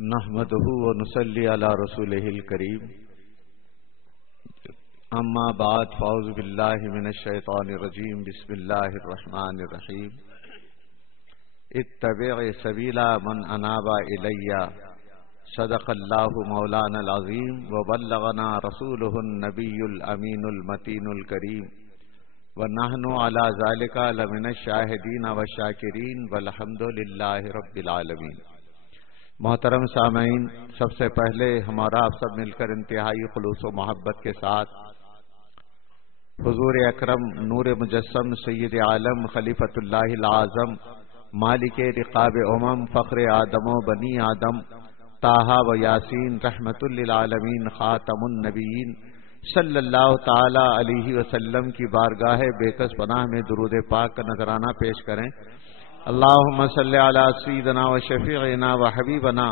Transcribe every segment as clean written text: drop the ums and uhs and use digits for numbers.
نحمده ونصلي على رسوله الكريم اما بعد فاعوذ بالله من الشيطان الرجيم بسم الله الرحمن الرحيم اتبع سبيل من اناب الي صدق الله مولانا العظيم وبلغنا رسوله النبي الامين المتين الكريم ونحن على ذلك لمن الشاهدين والشاكرين والحمد لله رب العالمين۔ محترم سامعین، سب سے پہلے ہمارا آپ سب مل کر انتہائی خلوص و محبت کے ساتھ حضور اکرم نور مجسم سید عالم خلیفۃ اللہ العظم مالک رقاب امم فخر آدم و بنی آدم طٰہٰ و یاسین رحمت للعالمین خاتم النبیین صلی اللہ تعالی علیہ وسلم کی بارگاہ بےکس پناہ میں درود پاک کا نذرانہ پیش کریں۔ اللہم صلی علی سیدنا و شفیعنا و حبیبنا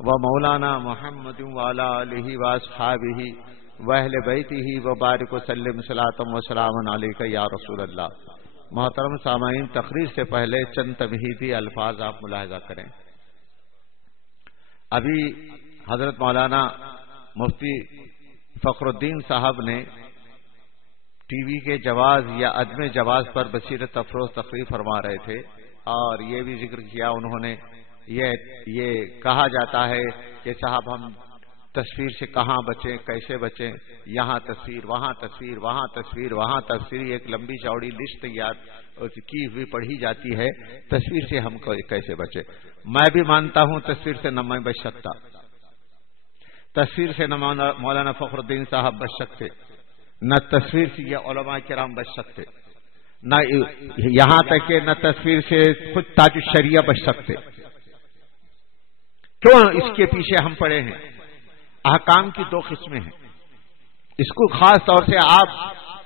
و مولانا محمد وعلی آلہ و اصحابہ و اہل بیتہ و بارک وسلم صلاۃ و سلام علیک یا رسول اللہ۔ محترم سامعین، تقریر سے پہلے چند تمہیدی الفاظ آپ ملاحظہ کریں۔ ابھی حضرت مولانا مفتی فخر الدین صاحب نے ٹی وی کے جواز یا عدم جواز پر بصیرت افروز تقریر فرما رہے تھے، اور یہ بھی ذکر کیا انہوں نے، یہ کہا جاتا ہے کہ صاحب ہم تصویر سے کہاں بچیں، کیسے بچیں، یہاں تصویر، وہاں تصویر، وہاں تصویر، وہاں تصویر، ایک لمبی چوڑی لسٹ تیار کی ہوئی پڑھی جاتی ہے۔ تصویر سے ہم کیسے بچیں؟ میں بھی مانتا ہوں تصویر سے نہ میں بچ سکتا، تصویر سے نہ مولانا فخر الدین صاحب بچ سکتے، نہ تصویر سے یہ علماء کرام بچ سکتے، نہ یہاں تک کہ نہ تصویر سے خود تاج الشریعہ بچ سکتے۔ کیوں اس کے پیچھے ہم پڑے ہیں؟ احکام کی دو قسمیں ہیں، اس کو خاص طور سے آپ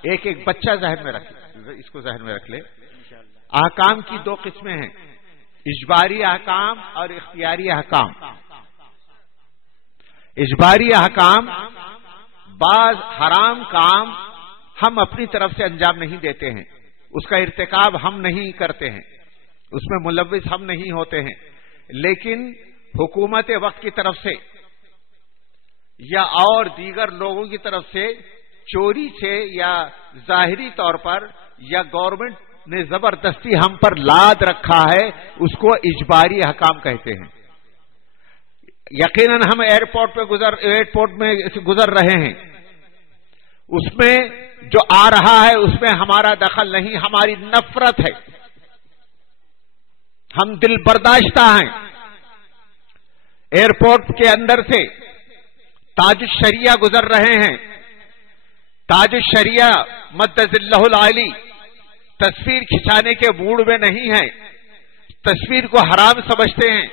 ایک ایک بچہ ذہن میں رکھ، اس کو ذہن میں رکھ لے۔ احکام کی دو قسمیں ہیں، اجباری احکام اور اختیاری احکام۔ اجباری احکام، بعض حرام کام ہم اپنی طرف سے انجام نہیں دیتے ہیں، اس کا ارتکاب ہم نہیں کرتے ہیں، اس میں ملوث ہم نہیں ہوتے ہیں، لیکن حکومت وقت کی طرف سے یا اور دیگر لوگوں کی طرف سے چوری سے یا ظاہری طور پر یا گورنمنٹ نے زبردستی ہم پر لاد رکھا ہے، اس کو اجباری احکام کہتے ہیں۔ یقیناً ہم ایئرپورٹ میں گزر رہے ہیں، اس میں جو آ رہا ہے اس میں ہمارا دخل نہیں، ہماری نفرت ہے، ہم دل برداشتہ ہیں۔ ایئرپورٹ کے اندر سے تاج الشریعہ گزر رہے ہیں، تاج الشریعہ مدذلہ العالی تصویر کھنچانے کے موڈ میں نہیں ہے، تصویر کو حرام سمجھتے ہیں،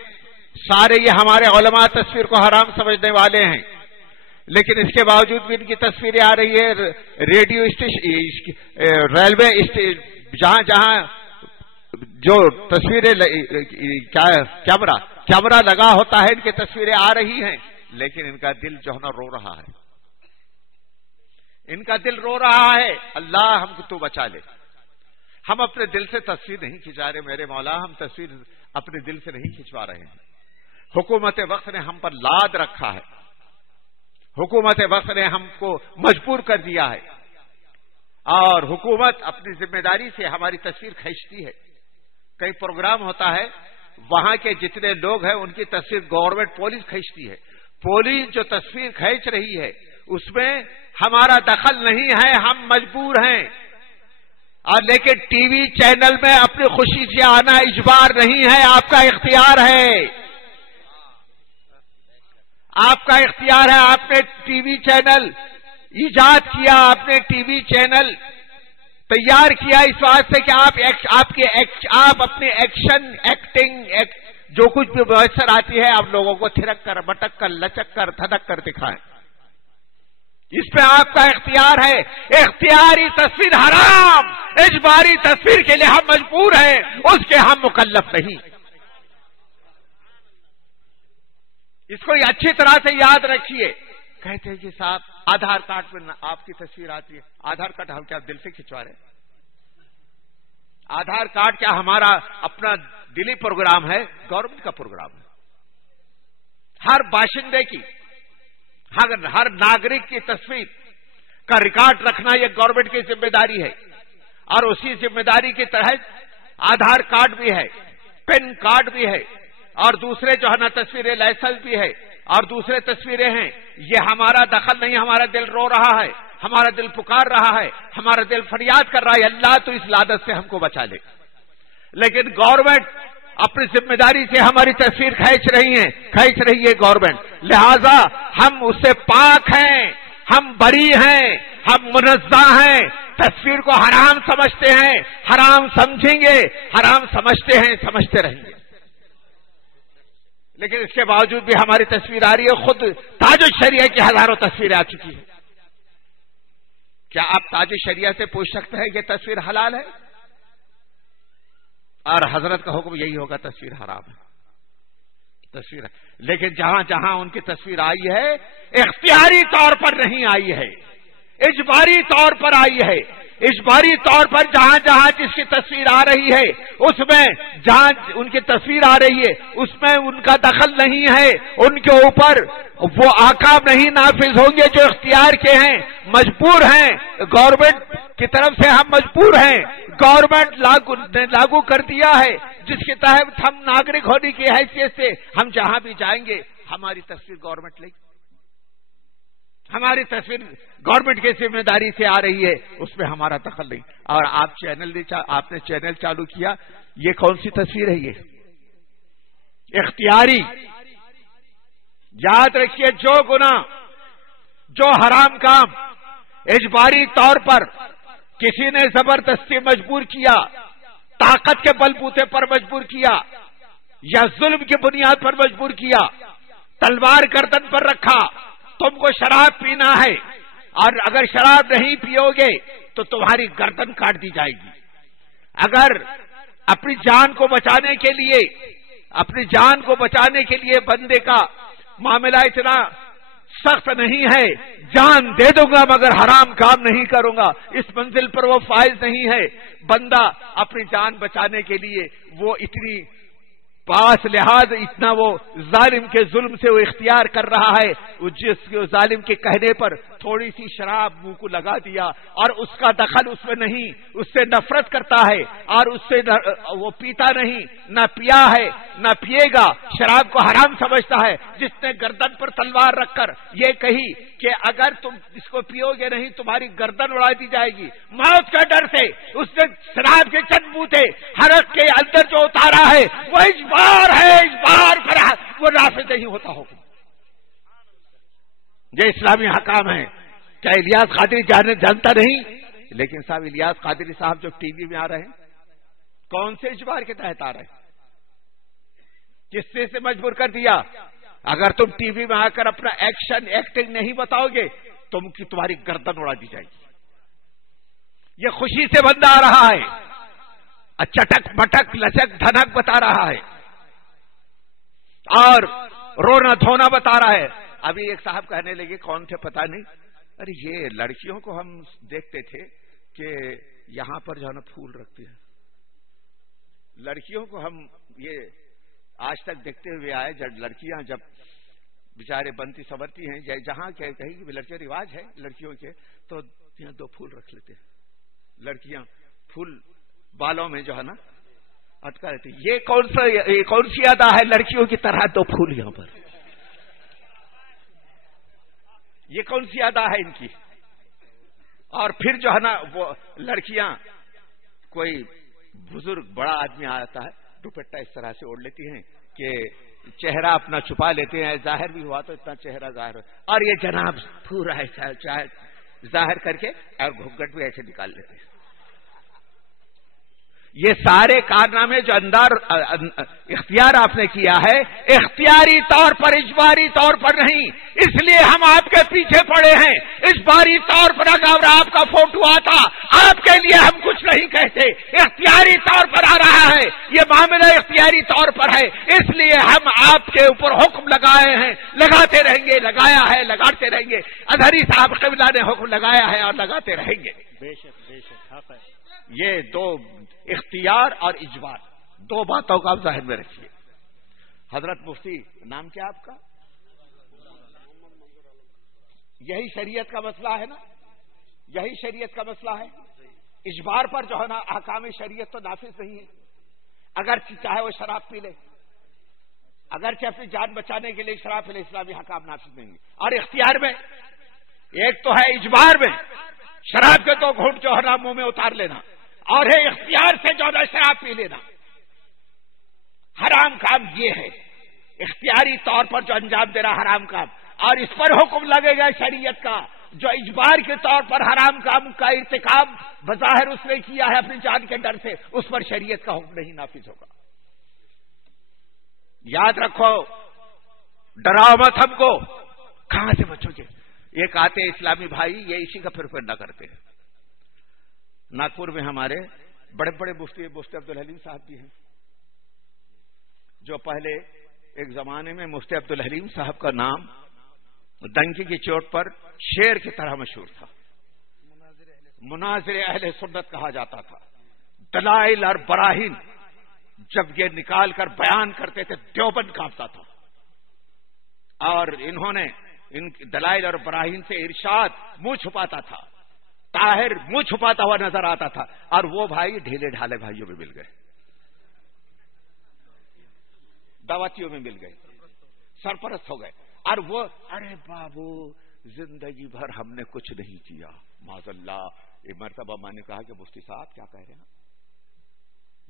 سارے یہ ہمارے علماء تصویر کو حرام سمجھنے والے ہیں، لیکن اس کے باوجود بھی ان کی تصویریں آ رہی ہے ریڈیو اسٹیشن، ریلوے اسٹیشن، جہاں جہاں جو تصویریں کیمرہ لگا ہوتا ہے ان کی تصویریں آ رہی ہیں، لیکن ان کا دل جو ہے نا رو رہا ہے، ان کا دل رو رہا ہے۔ اللہ ہم کو تو بچا لے، ہم اپنے دل سے تصویر نہیں کھنچا رہے میرے مولا، ہم تصویر اپنے دل سے نہیں کھنچوا رہے ہیں، حکومت وقت نے ہم پر لاد رکھا ہے، حکومت وقت نے ہم کو مجبور کر دیا ہے، اور حکومت اپنی ذمہ داری سے ہماری تصویر کھینچتی ہے۔ کئی پروگرام ہوتا ہے، وہاں کے جتنے لوگ ہیں ان کی تصویر گورنمنٹ پولیس کھینچتی ہے، پولیس جو تصویر کھینچ رہی ہے اس میں ہمارا دخل نہیں ہے، ہم مجبور ہیں، اور لیکن ٹی وی چینل میں اپنی خوشی سے آنا اجبار نہیں ہے، آپ کا اختیار ہے، آپ کا اختیار ہے۔ آپ نے ٹی وی چینل ایجاد کیا، آپ نے ٹی وی چینل تیار کیا اس واسطے کہ آپ اپنے ایکٹنگ جو کچھ بھی میسر آتی ہے آپ لوگوں کو تھرک کر، بٹک کر، لچک کر، تھدک کر دکھائیں، اس پہ آپ کا اختیار ہے۔ اختیاری تصویر حرام، اجباری تصویر کے لیے ہم مجبور ہیں، اس کے ہم مکلف نہیں۔ اس کو اچھی طرح سے یاد رکھیے۔ کہتے ہیں کہ صاحب آدھار کارڈ پہ آپ کی تصویر آتی ہے، آدھار کارڈ ہم کیا دل سے کھنچوا رہے ہیں؟ آدھار کارڈ کیا ہمارا اپنا دلی پروگرام ہے؟ گورنمنٹ کا پروگرام ہے۔ ہر باشندے کی، ہر ناگرک کی تصویر کا ریکارڈ رکھنا یہ گورنمنٹ کی ذمہ داری ہے، اور اسی ذمہ داری کے تحت آدھار کارڈ بھی ہے، پین کارڈ بھی ہے، اور دوسرے جو ہے نا تصویریں لائسنس بھی ہے، اور دوسرے تصویریں ہیں۔ یہ ہمارا دخل نہیں، ہمارا دل رو رہا ہے، ہمارا دل پکار رہا ہے، ہمارا دل فریاد کر رہا ہے، اللہ تو اس لعنت سے ہم کو بچا لے۔ لیکن گورنمنٹ اپنی ذمہ داری سے ہماری تصویر کھینچ رہی ہے گورنمنٹ، لہذا ہم اس سے پاک ہیں، ہم بری ہیں، ہم منزہ ہیں، تصویر کو حرام سمجھتے ہیں، حرام سمجھیں گے، حرام سمجھتے ہیں، سمجھتے رہیں گے۔ لیکن اس کے باوجود بھی ہماری تصویر آ رہی ہے، خود تاج الشریعہ کی ہزاروں تصویریں آ چکی ہیں۔ کیا آپ تاج الشریعہ سے پوچھ سکتے ہیں کہ تصویر حلال ہے؟ اور حضرت کا حکم یہی ہوگا، تصویر حرام ہے، تصویر ہے۔ لیکن جہاں جہاں ان کی تصویر آئی ہے، اختیاری طور پر نہیں آئی ہے، اجباری طور پر آئی ہے۔ اجباری طور پر جہاں جہاں جس کی تصویر آ رہی ہے، اس میں جہاں ان کی تصویر آ رہی ہے اس میں ان کا دخل نہیں ہے، ان کے اوپر وہ احکام نہیں نافذ ہوں گے جو اختیار کے ہیں، مجبور ہیں، گورنمنٹ کی طرف سے ہم مجبور ہیں، گورنمنٹ نے لاگو کر دیا ہے، جس کے تحت ہم ناگرک ہونے کی حیثیت سے ہم جہاں بھی جائیں گے ہماری تصویر گورنمنٹ لے گی، ہماری تصویر گورنمنٹ کی ذمہ داری سے آ رہی ہے، اس میں ہمارا دخل نہیں۔ اور آپ نے چینل چالو کیا، یہ کون سی تصویر ہے؟ یہ اختیاری۔ یاد رکھیے، جو گناہ، جو حرام کام اجباری طور پر کسی نے زبردستی مجبور کیا، طاقت کے بل بوتے پر مجبور کیا، یا ظلم کی بنیاد پر مجبور کیا، تلوار گردن پر رکھا، تم کو شراب پینا ہے اور اگر شراب نہیں پیو گے تو تمہاری گردن کاٹ دی جائے گی۔ اگر اپنی جان کو بچانے کے لیے بندے کا معاملہ اتنا سخت نہیں ہے، جان دے دوں گا مگر حرام کام نہیں کروں گا، اس منزل پر وہ فائز نہیں ہے، بندہ اپنی جان بچانے کے لیے وہ اتنی پاس لحاظ اتنا وہ ظالم کے ظلم سے وہ اختیار کر رہا ہے، جس ظالم کے کہنے پر تھوڑی سی شراب منہ کو لگا دیا اور اس کا دخل اس میں نہیں، اس سے نفرت کرتا ہے اور اس سے وہ پیتا نہیں، نہ پیا ہے نہ پیے گا، شراب کو حرام سمجھتا ہے، جس نے گردن پر تلوار رکھ کر یہ کہی کہ اگر تم اس کو پیو گے نہیں تمہاری گردن اڑا دی جائے گی، موت کے ڈر سے اس نے شراب کے چند بوتے حرق کے اندر جو اتارا ہے وہ اجبار ہے، اجبار پر وہ نافذ نہیں ہوتا ہوگا۔ یہ اسلامی حکام ہے۔ کیا الیاس قادری جانتا نہیں؟ لیکن صاحب الیاس قادری صاحب جو ٹی وی میں آ رہے ہیں کون سے اجبار کے تحت آ رہے ہیں؟ کس نے سے مجبور کر دیا؟ اگر تم ٹی وی میں آ کر اپنا ایکٹنگ نہیں بتاؤ گے تمہاری گردن اڑا دی جائے گی۔ یہ خوشی سے بندہ آ رہا ہے، چٹک مٹک لچک دھنک بتا رہا ہے اور رونا دھونا بتا رہا ہے۔ ابھی ایک صاحب کہنے لگے، کون تھے پتہ نہیں، ارے یہ لڑکیوں کو ہم دیکھتے تھے کہ یہاں پر جو ہے نا پھول رکھتے ہیں، لڑکیوں کو ہم یہ آج تک دیکھتے ہوئے آئے، جب لڑکیاں جب بیچارے بنتی سنورتی ہیں، جہاں کہیں کہ لڑکیوں رواج ہے لڑکیوں کے، تو یہاں دو پھول رکھ لیتے ہیں، لڑکیاں پھول بالوں میں جو ہے نا اٹکا لیتے ہیں۔ یہ کون سی ادا ہے لڑکیوں کی طرح دو پھول یہاں پر؟ یہ کون سی ادا ہے ان کی؟ اور پھر جو ہے نا وہ لڑکیاں، کوئی بزرگ بڑا آدمی آتا ہے، دوپٹہ اس طرح سے اوڑھ لیتی ہیں کہ چہرہ اپنا چھپا لیتے ہیں، ظاہر بھی ہوا تو اتنا چہرہ ظاہر ہو، اور یہ جناب پورا ایسا ظاہر کر کے اور گھونگھٹ بھی ایسے نکال لیتے ہیں۔ یہ سارے کارنامے جو اختیار آپ نے کیا ہے، اختیاری طور پر، اجباری طور پر نہیں، اس لیے ہم آپ کے پیچھے پڑے ہیں۔ اجباری طور پر اگر آپ کا فوٹو آتا، آپ کے لیے ہم کچھ نہیں کہتے، اختیاری طور پر آ رہا ہے، یہ معاملہ اختیاری طور پر ہے، اس لیے ہم آپ کے اوپر حکم لگائے ہیں، لگاتے رہیں گے، لگایا ہے، لگاتے رہیں گے۔ اظہری صاحب قبلہ نے حکم لگایا ہے اور لگاتے رہیں گے۔ بے شک بے شک حق ہے۔ یہ دو اختیار اور اجبار، دو باتوں کا آپ ذہن میں رکھیے۔ حضرت مفتی، نام کیا آپ کا؟ یہی شریعت کا مسئلہ ہے نا، یہی شریعت کا مسئلہ ہے. اجبار پر جو ہے نا احکام شریعت تو نافذ نہیں ہے. اگر چاہے وہ شراب پی لے، اگرچہ اپنی جان بچانے کے لیے شراب پی لے، اسلامی حکام نافذ نہیں ہے. اور اختیار میں ایک تو ہے اجبار میں شراب کے 2 گھونٹ جو ہے نا منہ میں اتار لینا، اور ہے اختیار سے جو ہے نا شراب پی لینا. حرام کام یہ ہے، اختیاری طور پر جو انجام دے رہا حرام کام، اور اس پر حکم لگے گا شریعت کا جو اجبار کے طور پر حرام کام کا ارتکاب بظاہر اس نے کیا ہے اپنی جان کے ڈر سے، اس پر شریعت کا حکم نہیں نافذ ہوگا. یاد رکھو، ڈراؤ مت ہم کو. کہاں سے بچو گے؟ ایک آتے اسلامی بھائی یہ اسی کا پھرپنڈا کرتے ہیں. ناگپور میں ہمارے بڑے بڑے مفتی عبدالحلیم صاحب بھی ہیں، جو پہلے ایک زمانے میں مفتی عبدالحلیم صاحب کا نام ڈنکی کی چوٹ پر شیر کی طرح مشہور تھا. مناظر اہل سنت کہا جاتا تھا. دلائل اور براہین جب یہ نکال کر بیان کرتے تھے دیوبند کانپتا تھا. اور انہوں نے ان دلائل اور براہین سے ارشاد منہ چھپاتا تھا، طاہر منہ چھپاتا ہوا نظر آتا تھا. اور وہ بھائی ڈھیلے ڈھالے بھائیوں میں مل گئے، دعوتیوں میں مل گئے، سرپرست ہو گئے. اور وہ ارے بابو زندگی بھر ہم نے کچھ نہیں کیا. معاذ اللہ. ایک مرتبہ میں نے کہا کہ مفتی صاحب کیا کہہ رہے ہیں؟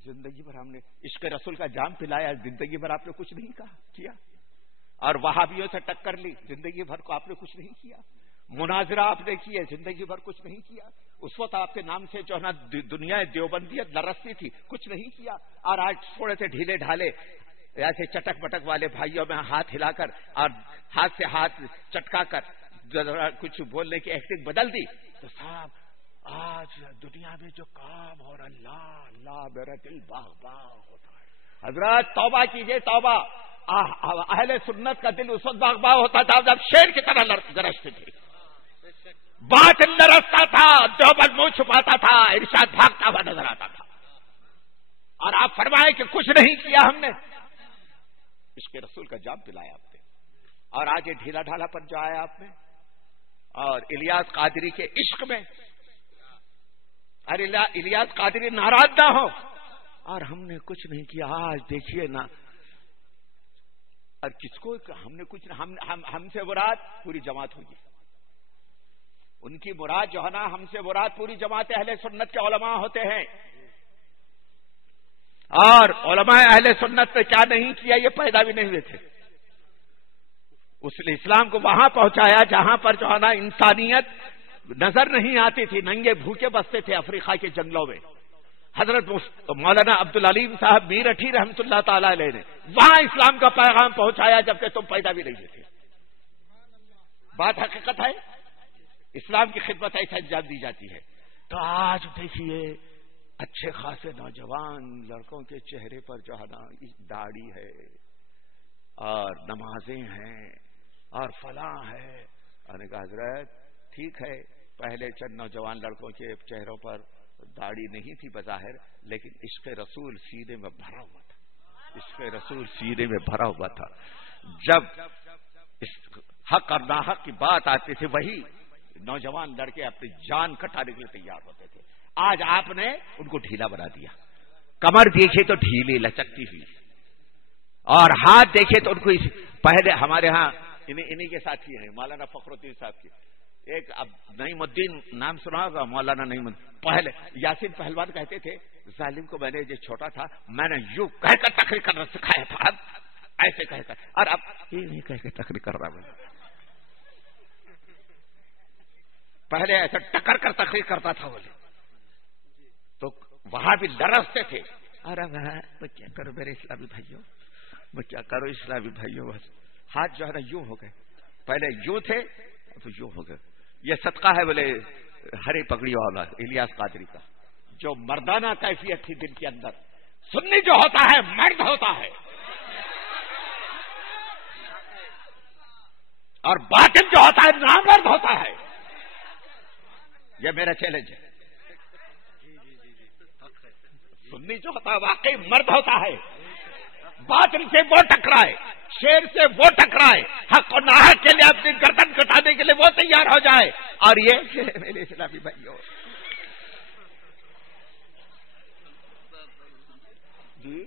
زندگی بھر ہم نے عشق رسول کا جام پلایا، زندگی بھر آپ نے کچھ نہیں کیا. اور وہابیوں سے ٹکر لی، زندگی بھر کو آپ نے کچھ نہیں کیا. مناظرہ آپ نے کیے، زندگی بھر کچھ نہیں کیا. اس وقت آپ کے نام سے جو ہے نا دنیا دیوبندیت لرزتی تھی، کچھ نہیں کیا. اور آج تھوڑے سے ڈھیلے ڈھالے ایسے چٹک بٹک والے بھائیوں میں ہاتھ ہلا کر اور ہاتھ سے ہاتھ چٹکا کر کچھ بولنے کی ایکٹنگ بدل دی. تو صاحب آج دنیا میں جو کام ہو رہا، اللہ اللہ میرا دل باغ باغ ہوتا ہے. حضرات توبہ کیجئے، توبہ. اہل سنت کا دل اس وقت باغ باغ ہوتا تھا جب شیر کی طرح گرجتے تھے، باطل لرزتا تھا، دیوبند منہ چھپاتا تھا، ارشاد بھاگتا ہوا نظر آتا تھا. اور آپ فرمائے کہ کچھ نہیں کیا ہم نے، اس کے رسول کا جام پلایا آپ نے. اور آج یہ ڈھیلا ڈھالا پر جو آیا آپ نے، اور الیاس قادری کے عشق میں، اور الیاس قادری ناراض نہ ہو، اور ہم نے کچھ نہیں کیا. آج دیکھیے نا، اور کس کو ہم نے کچھ، ہم سے مراد پوری جماعت ہوگی. ان کی مراد جو ہے نا، ہم سے مراد پوری جماعت اہل سنت کے علماء ہوتے ہیں. اور علماء اہل سنت نے کیا نہیں کیا، یہ پیدا بھی نہیں ہوئے تھے. اس نے اسلام کو وہاں پہنچایا جہاں پر جو ہے نا انسانیت نظر نہیں آتی تھی. ننگے بھوکے بستے تھے افریقہ کے جنگلوں میں. حضرت مولانا عبدالعلیم صاحب میرٹھی رحمت اللہ تعالی علیہ نے وہاں اسلام کا پیغام پہنچایا جبکہ تم پیدا بھی نہیں تھے. بات حقیقت ہے، اسلام کی خدمت ایسا انجام دی جاتی ہے. تو آج دیکھیے اچھے خاصے نوجوان لڑکوں کے چہرے پر جو ہے نا داڑھی ہے، اور نمازیں ہیں، اور فلاں ہے. اور نے کہا حضرت ٹھیک ہے، پہلے چند نوجوان لڑکوں کے چہروں پر داڑھی نہیں تھی بظاہر، لیکن عشق رسول سینے میں بھرا ہوا تھا. عشق رسول سینے میں بھرا ہوا تھا. جب حق اور ناحق کی بات آتی تھی، وہی نوجوان لڑکے اپنی جان کٹانے کے لیے تیار ہوتے تھے. آج آپ نے ان کو ڈھیلا بنا دیا. کمر دیکھے تو ڈھیلی لچکتی ہوئی، اور ہاتھ دیکھے تو ان کو پہلے ہمارے ہاں انہی کے ساتھی ہیں مولانا فخر الدین صاحب کی. ایک اب نعیم الدین نام سنا ہوگا، مولانا نعیم الدین. پہلے یاسین پہلوان کہتے تھے ظالم کو میں نے جو چھوٹا تھا میں نے یوں کہہ کر تقریر کرنا سکھایا تھا، ایسے کہہ کر. اور اب یہ نہیں کہہ کے تقریر کر رہا میں. پہلے ایسا ٹکر کر تقریر کرتا تھا بولے تو وہاں بھی لرزتے تھے. ارے میں کیا کروں میرے اسلامی بھائیوں، میں کیا کروں اسلامی بھائیوں. بس ہاتھ جو ہے نا یوں ہو گئے، پہلے یوں تھے تو یوں ہو گئے. یہ صدقہ ہے بولے ہری پگڑی والا الیاس قادری کا، جو مردانہ کیفیت تھی دل کے اندر. سنی جو ہوتا ہے مرد ہوتا ہے، اور باطن جو ہوتا ہے نامرد ہوتا ہے. یہ میرا چیلنج ہے. سنی جو ہوتا ہے واقعی مرد ہوتا ہے، باطن سے وہ ٹکرائے. شیر سے وہ ٹکرائے، حق و ناحق کے لیے اپنی گردن کٹانے کے لیے وہ تیار ہو جائے، اور یہ میرے اسلامی بھائیوں جی،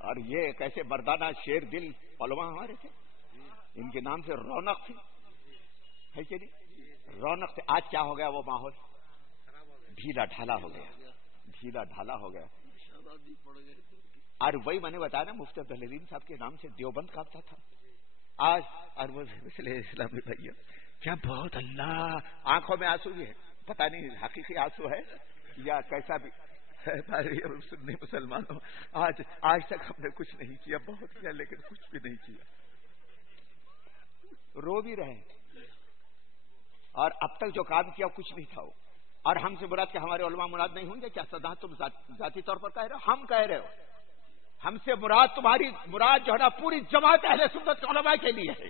اور یہ کیسے مردانہ شیر دل علماء ہمارے تھے، ان کے نام سے رونق تھی، ہے کہ نہیں؟ رونق تھے. آج کیا ہو گیا؟ وہ ماحول ڈھیلا ڈھالا ہو گیا، ڈھیلا ڈھالا ہو گیا. اور وہی میں نے بتایا نا، مفتی عبدالعظیم صاحب کے نام سے دیوبند کاپتا تھا آج. اور وہ اسلامی بھائی کیا بہت اللہ، آنکھوں میں آنسو بھی ہے، پتہ نہیں حقیقی آنسو ہے یا کیسا بھی سنی مسلمانوں. آج تک ہم نے کچھ نہیں کیا، بہت کیا لیکن کچھ بھی نہیں کیا، رو بھی رہے، اور اب تک جو کام کیا کچھ نہیں تھا وہ. اور ہم سے مراد کہ ہمارے علماء مراد نہیں ہوں گے کیا؟ سدا تم ذاتی طور پر کہہ رہے ہو، ہم کہہ رہے ہو. ہم سے مراد تمہاری مراد جو ہے نا پوری جماعت اہل سنت کے علماء کے لیے ہے.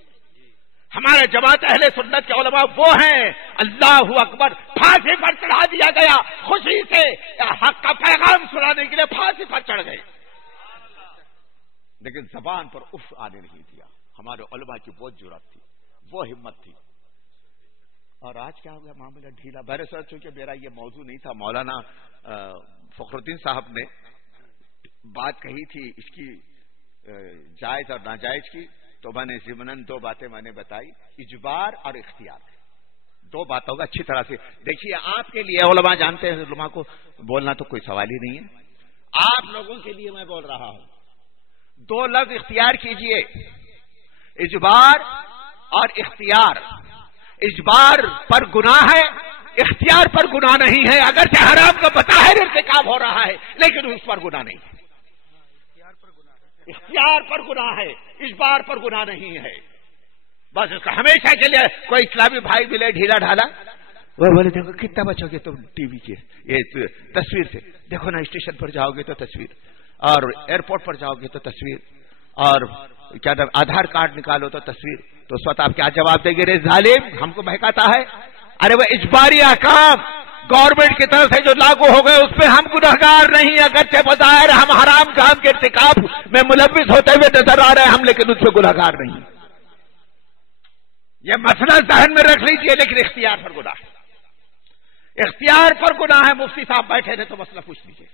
ہمارے جماعت اہل سنت کے علماء وہ ہیں، اللہ اکبر، پھانسی پر چڑھا دیا گیا، خوشی سے حق کا پیغام سنانے کے لیے پھانسی پر چڑھ گئے، لیکن زبان پر اف آنے نہیں دیا. ہمارے علماء کی وہ جرأت تھی، وہ ہمت تھی. اور آج کیا ہو گیا؟ معاملہ ڈھیلا. بہر صورت چونکہ میرا یہ موضوع نہیں تھا، مولانا فخر الدین صاحب نے بات کہی تھی اس کی جائز اور ناجائز کی، تو میں نے ضمناً دو باتیں میں نے بتائی، اجبار اور اختیار. دو باتوں کا اچھی طرح سے دیکھیے. آپ کے لیے علماء جانتے ہیں، علماء کو بولنا تو کوئی سوال ہی نہیں ہے. آپ لوگوں کے لیے میں بول رہا ہوں، دو لفظ اختیار کیجئے، اجبار اور اختیار. اجبار پر گناہ ہے، اختیار پر گناہ نہیں ہے. اگرچہ حرام کا بظاہر ارتکاب ہو رہا ہے لیکن اس پر گناہ نہیں ہے. اختیار پر گناہ ہے، اجبار پر گناہ نہیں ہے. بس اس کا ہمیشہ کے لیے کوئی اسلامی بھائی ملے ڈھیلا ڈھالا، وہ بولے دیکھو کتنا بچو گے تم ٹی وی کے یہ تصویر سے، دیکھو نا اسٹیشن پر جاؤ گے تو تصویر، اور ایئرپورٹ پر جاؤ گے تو تصویر، اور کیا نام آدھار کارڈ نکالو تو تصویر. تو اس وقت آپ کیا جواب دیں گے؟ رے ظالم ہم کو بہکاتا ہے. ارے وہ اجباری احکام گورنمنٹ کی طرف سے جو لاگو ہو گئے اس پہ ہم گنہگار نہیں، اگرچہ بظاہر ہم حرام کام کے ارتکاب میں ملوث ہوتے ہوئے نظر آ رہے ہیں ہم، لیکن اس پہ گنہگار نہیں. یہ مسئلہ ذہن میں رکھ لیجئے. لیکن اختیار پر گناہ، اختیار پر گناہ ہے. مفتی صاحب بیٹھے تھے تو مسئلہ پوچھ لیجئے،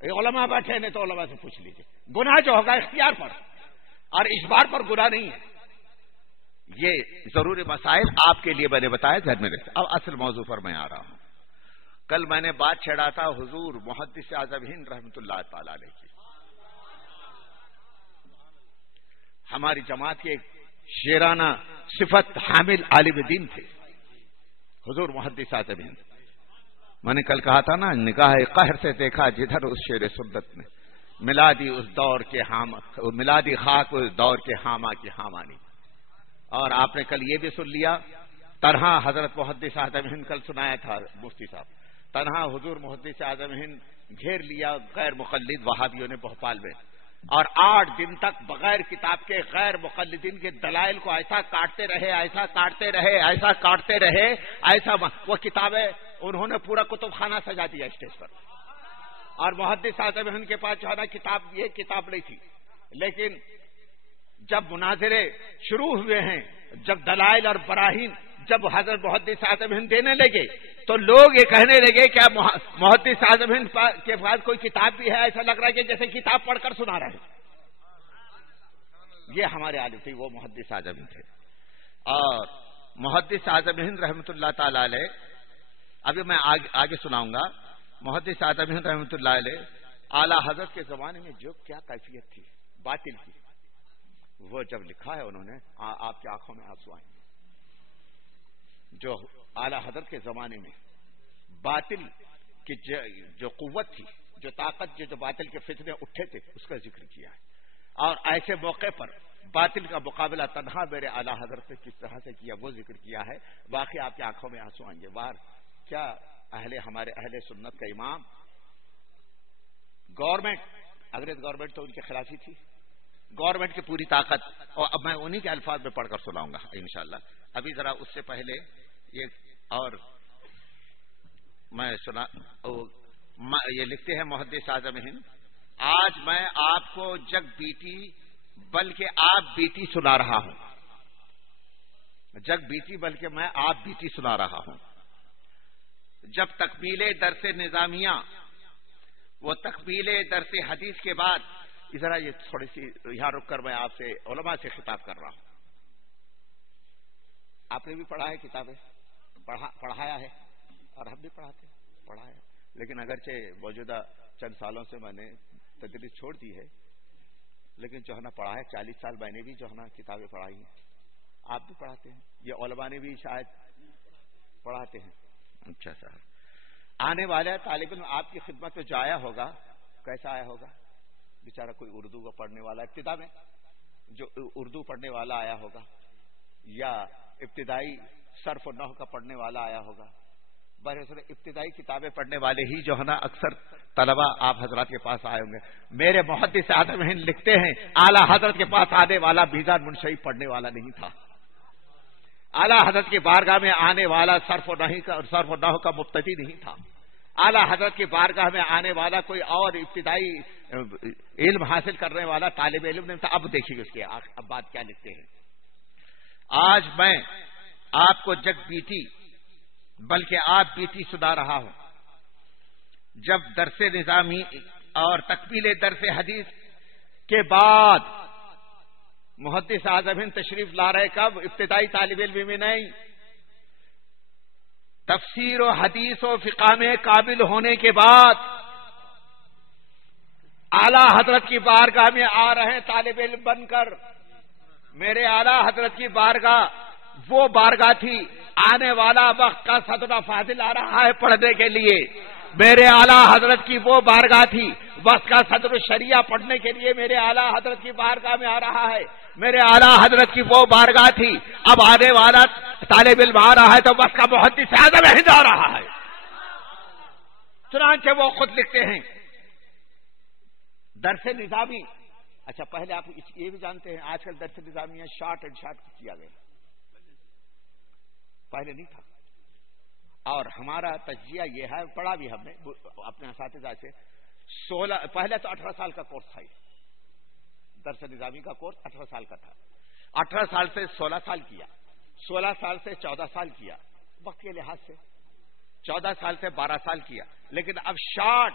علماء بیٹھے ہیں تو علماء سے پوچھ لیجئے. گناہ جو ہوگا اختیار پر اور اجبار پر گناہ نہیں ہے. یہ ضروری مسائل آپ کے لیے میں نے بتایا، ذہن میں رکھتے. اب اصل موضوع پر میں آ رہا ہوں. کل میں نے بات چھیڑا تھا حضور محدث اعظم ہند رحمۃ اللہ تعالی علیہ کی. ہماری جماعت کے ایک شیرانہ صفت حامل عالم دین تھے حضور محدث اعظم ہند. میں نے کل کہا تھا نا، نگاہ قہر سے دیکھا جدھر اس شیر سنت نے، ملا دی اس دور کے ملا دی خاک اس دور کے حاما کی حامانی. اور آپ نے کل یہ بھی سن لیا، تنہا حضرت محدث اعظم ہند کل سنایا تھا مفتی صاحب، تنہا حضور محدث اعظم ہند گھیر لیا غیر مقلد وہابیوں نے بھوپال میں، اور 8 دن تک بغیر کتاب کے غیر مقلدین کے دلائل کو ایسا کاٹتے رہے، ایسا کاٹتے رہے، ایسا کاٹتے رہے، ایسا وہ کتابیں انہوں نے پورا کتب خانہ سجا دیا اسٹیج پر. اور محدث اعظم ہند کے پاس جو ہے نا کتاب، یہ کتاب نہیں تھی. لیکن جب مناظرے شروع ہوئے ہیں، جب دلائل اور براہین جب حضرت محدث اعظم ہند دینے لگے تو لوگ یہ کہنے لگے کیا محدث اعظم ہند کے پاس کوئی کتاب بھی ہے؟ ایسا لگ رہا ہے کہ جیسے کتاب پڑھ کر سنا رہے. یہ ہمارے عالم تھے، وہ محدث اعظم ہند تھے. اور محدث اعظم ہند رحمۃ اللہ تعالی علیہ، ابھی میں آگے سناؤں گا. محدث اعظم ہند رحمۃ اللہ علیہ اعلی حضرت کے زمانے میں جو کیا کیفیت تھی باطل کی، وہ جب لکھا ہے انہوں نے، آپ کی آنکھوں میں آنسو آئیں گے. جو اعلی حضرت کے زمانے میں باطل کی جو قوت تھی، جو طاقت، جو باطل کے فتنے اٹھے تھے، اس کا ذکر کیا ہے. اور ایسے موقع پر باطل کا مقابلہ تنہا میرے اعلی حضرت نے کس طرح سے کیا وہ ذکر کیا ہے. باقی آپ کی آنکھوں میں آنسو آئیں گے. باہر کیا ہمارے اہل سنت کا امام، گورنمنٹ، انگریز گورنمنٹ تو ان کے خلاف ہی تھی، گورنمنٹ کی پوری طاقت. اور اب میں انہی کے الفاظ میں پڑھ کر سناؤں گا انشاءاللہ. ابھی ذرا اس سے پہلے یہ اور میں سنا، یہ لکھتے ہیں محدث اعظم ہند، آج میں آپ کو جگ بیتی بلکہ آپ بیتی سنا رہا ہوں. جگ بیتی بلکہ میں آپ بیتی سنا رہا ہوں. جب تکمیل درس نظامیہ وہ تکمیل درس حدیث کے بعد ذرا یہ تھوڑی سی یہاں رک کر میں آپ سے علماء سے خطاب کر رہا ہوں. آپ نے بھی پڑھا ہے کتابیں پڑھایا ہے اور ہم بھی پڑھاتے ہیں پڑھایا. لیکن اگرچہ موجودہ چند سالوں سے میں نے تدریس چھوڑ دی ہے لیکن جو ہے نا پڑھا ہے. 40 سال میں نے بھی جو ہے نا کتابیں پڑھائی ہیں. آپ بھی پڑھاتے ہیں. یہ علماء نے بھی شاید پڑھاتے ہیں. اچھا صاحب آنے والا طالب علم آپ کی خدمت میں جو آیا ہوگا کیسا آیا ہوگا؟ بیچارہ کوئی اردو کو پڑھنے والا ابتدا میں جو اردو پڑھنے والا آیا ہوگا یا ابتدائی صرف و نحو کا پڑھنے والا آیا ہوگا. بہرحال ابتدائی کتابیں پڑھنے والے ہی جو ہے نا اکثر طلبہ آپ حضرات کے پاس آئے ہوں گے. میرے محدث اعظم ہند لکھتے ہیں اعلیٰ حضرت کے پاس آنے والا میزان منشی پڑھنے والا نہیں تھا. اعلیٰ حضرت کی بارگاہ میں آنے والا صرف و نحو کا مبتدی نہیں تھا. اعلیٰ حضرت کی بارگاہ میں آنے والا کوئی اور ابتدائی علم حاصل کرنے والا طالب علم نہیں تھا. اب دیکھیے اس کے اب بات کیا لکھتے ہیں. آج میں آپ کو جگ بیتی بلکہ آپ بیتی سنا رہا ہوں. جب درس نظامی اور تکمیل درس حدیث کے بعد محدث اعظم ہند تشریف لا رہے کب؟ ابتدائی طالب علم میں نہیں. تفسیر و حدیث و فقہ میں قابل ہونے کے بعد اعلیٰ حضرت کی بارگاہ میں آ رہے ہیں طالب علم بن کر. میرے اعلیٰ حضرت کی بارگاہ وہ بارگاہ تھی. آنے والا وقت کا صدر فاضل آ رہا ہے پڑھنے کے لیے. میرے اعلیٰ حضرت کی وہ بارگاہ تھی. وقت کا صدر شریعہ پڑھنے کے لیے میرے اعلیٰ حضرت کی بارگاہ میں آ رہا ہے. میرے اعلیٰ حضرت کی وہ بارگاہ تھی. اب آنے والا طالب علم آ رہا ہے تو وقت کا محدث اعظم ہند آ رہا ہے. چنانچہ وہ خود لکھتے ہیں درس نظامی. اچھا پہلے آپ یہ بھی جانتے ہیں آج کل درس نظامیہ شارٹ اینڈ شارٹ کیا گیا. پہلے نہیں تھا. اور ہمارا تجزیہ یہ ہے پڑھا بھی ہم نے اپنے اساتذہ سے. 16 پہلے تو 18 سال کا کورس تھا. درس نظامی کا کورس 18 سال کا تھا. 18 سال سے 16 سال کیا. 16 سال سے 14 سال کیا. وقت کے لحاظ سے 14 سال سے 12 سال کیا. لیکن اب شارٹ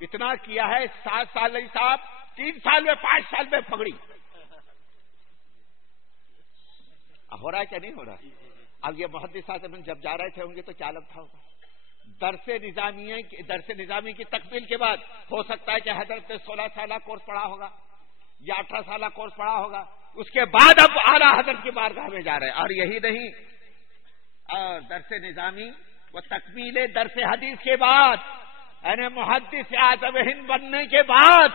اتنا کیا ہے 7 سال نہیں صاحب 3 سال میں 5 سال میں پگڑی. ہو رہا ہے کیا نہیں ہو رہا؟ اب یہ محدث اعظم جب جا رہے تھے ہوں گے تو کیا لگتا ہوگا. درس نظامی کی تکمیل کے بعد ہو سکتا ہے کہ حضرت نے 16 سالہ کورس پڑھا ہوگا یا 18 سالہ کورس پڑھا ہوگا. اس کے بعد اب اعلیٰ حضرت کی بارگاہ میں جا رہے ہیں. اور یہی نہیں اور درس نظامی وہ تکمیل درس حدیث کے بعد یعنی محدث اعظم ہند بننے کے بعد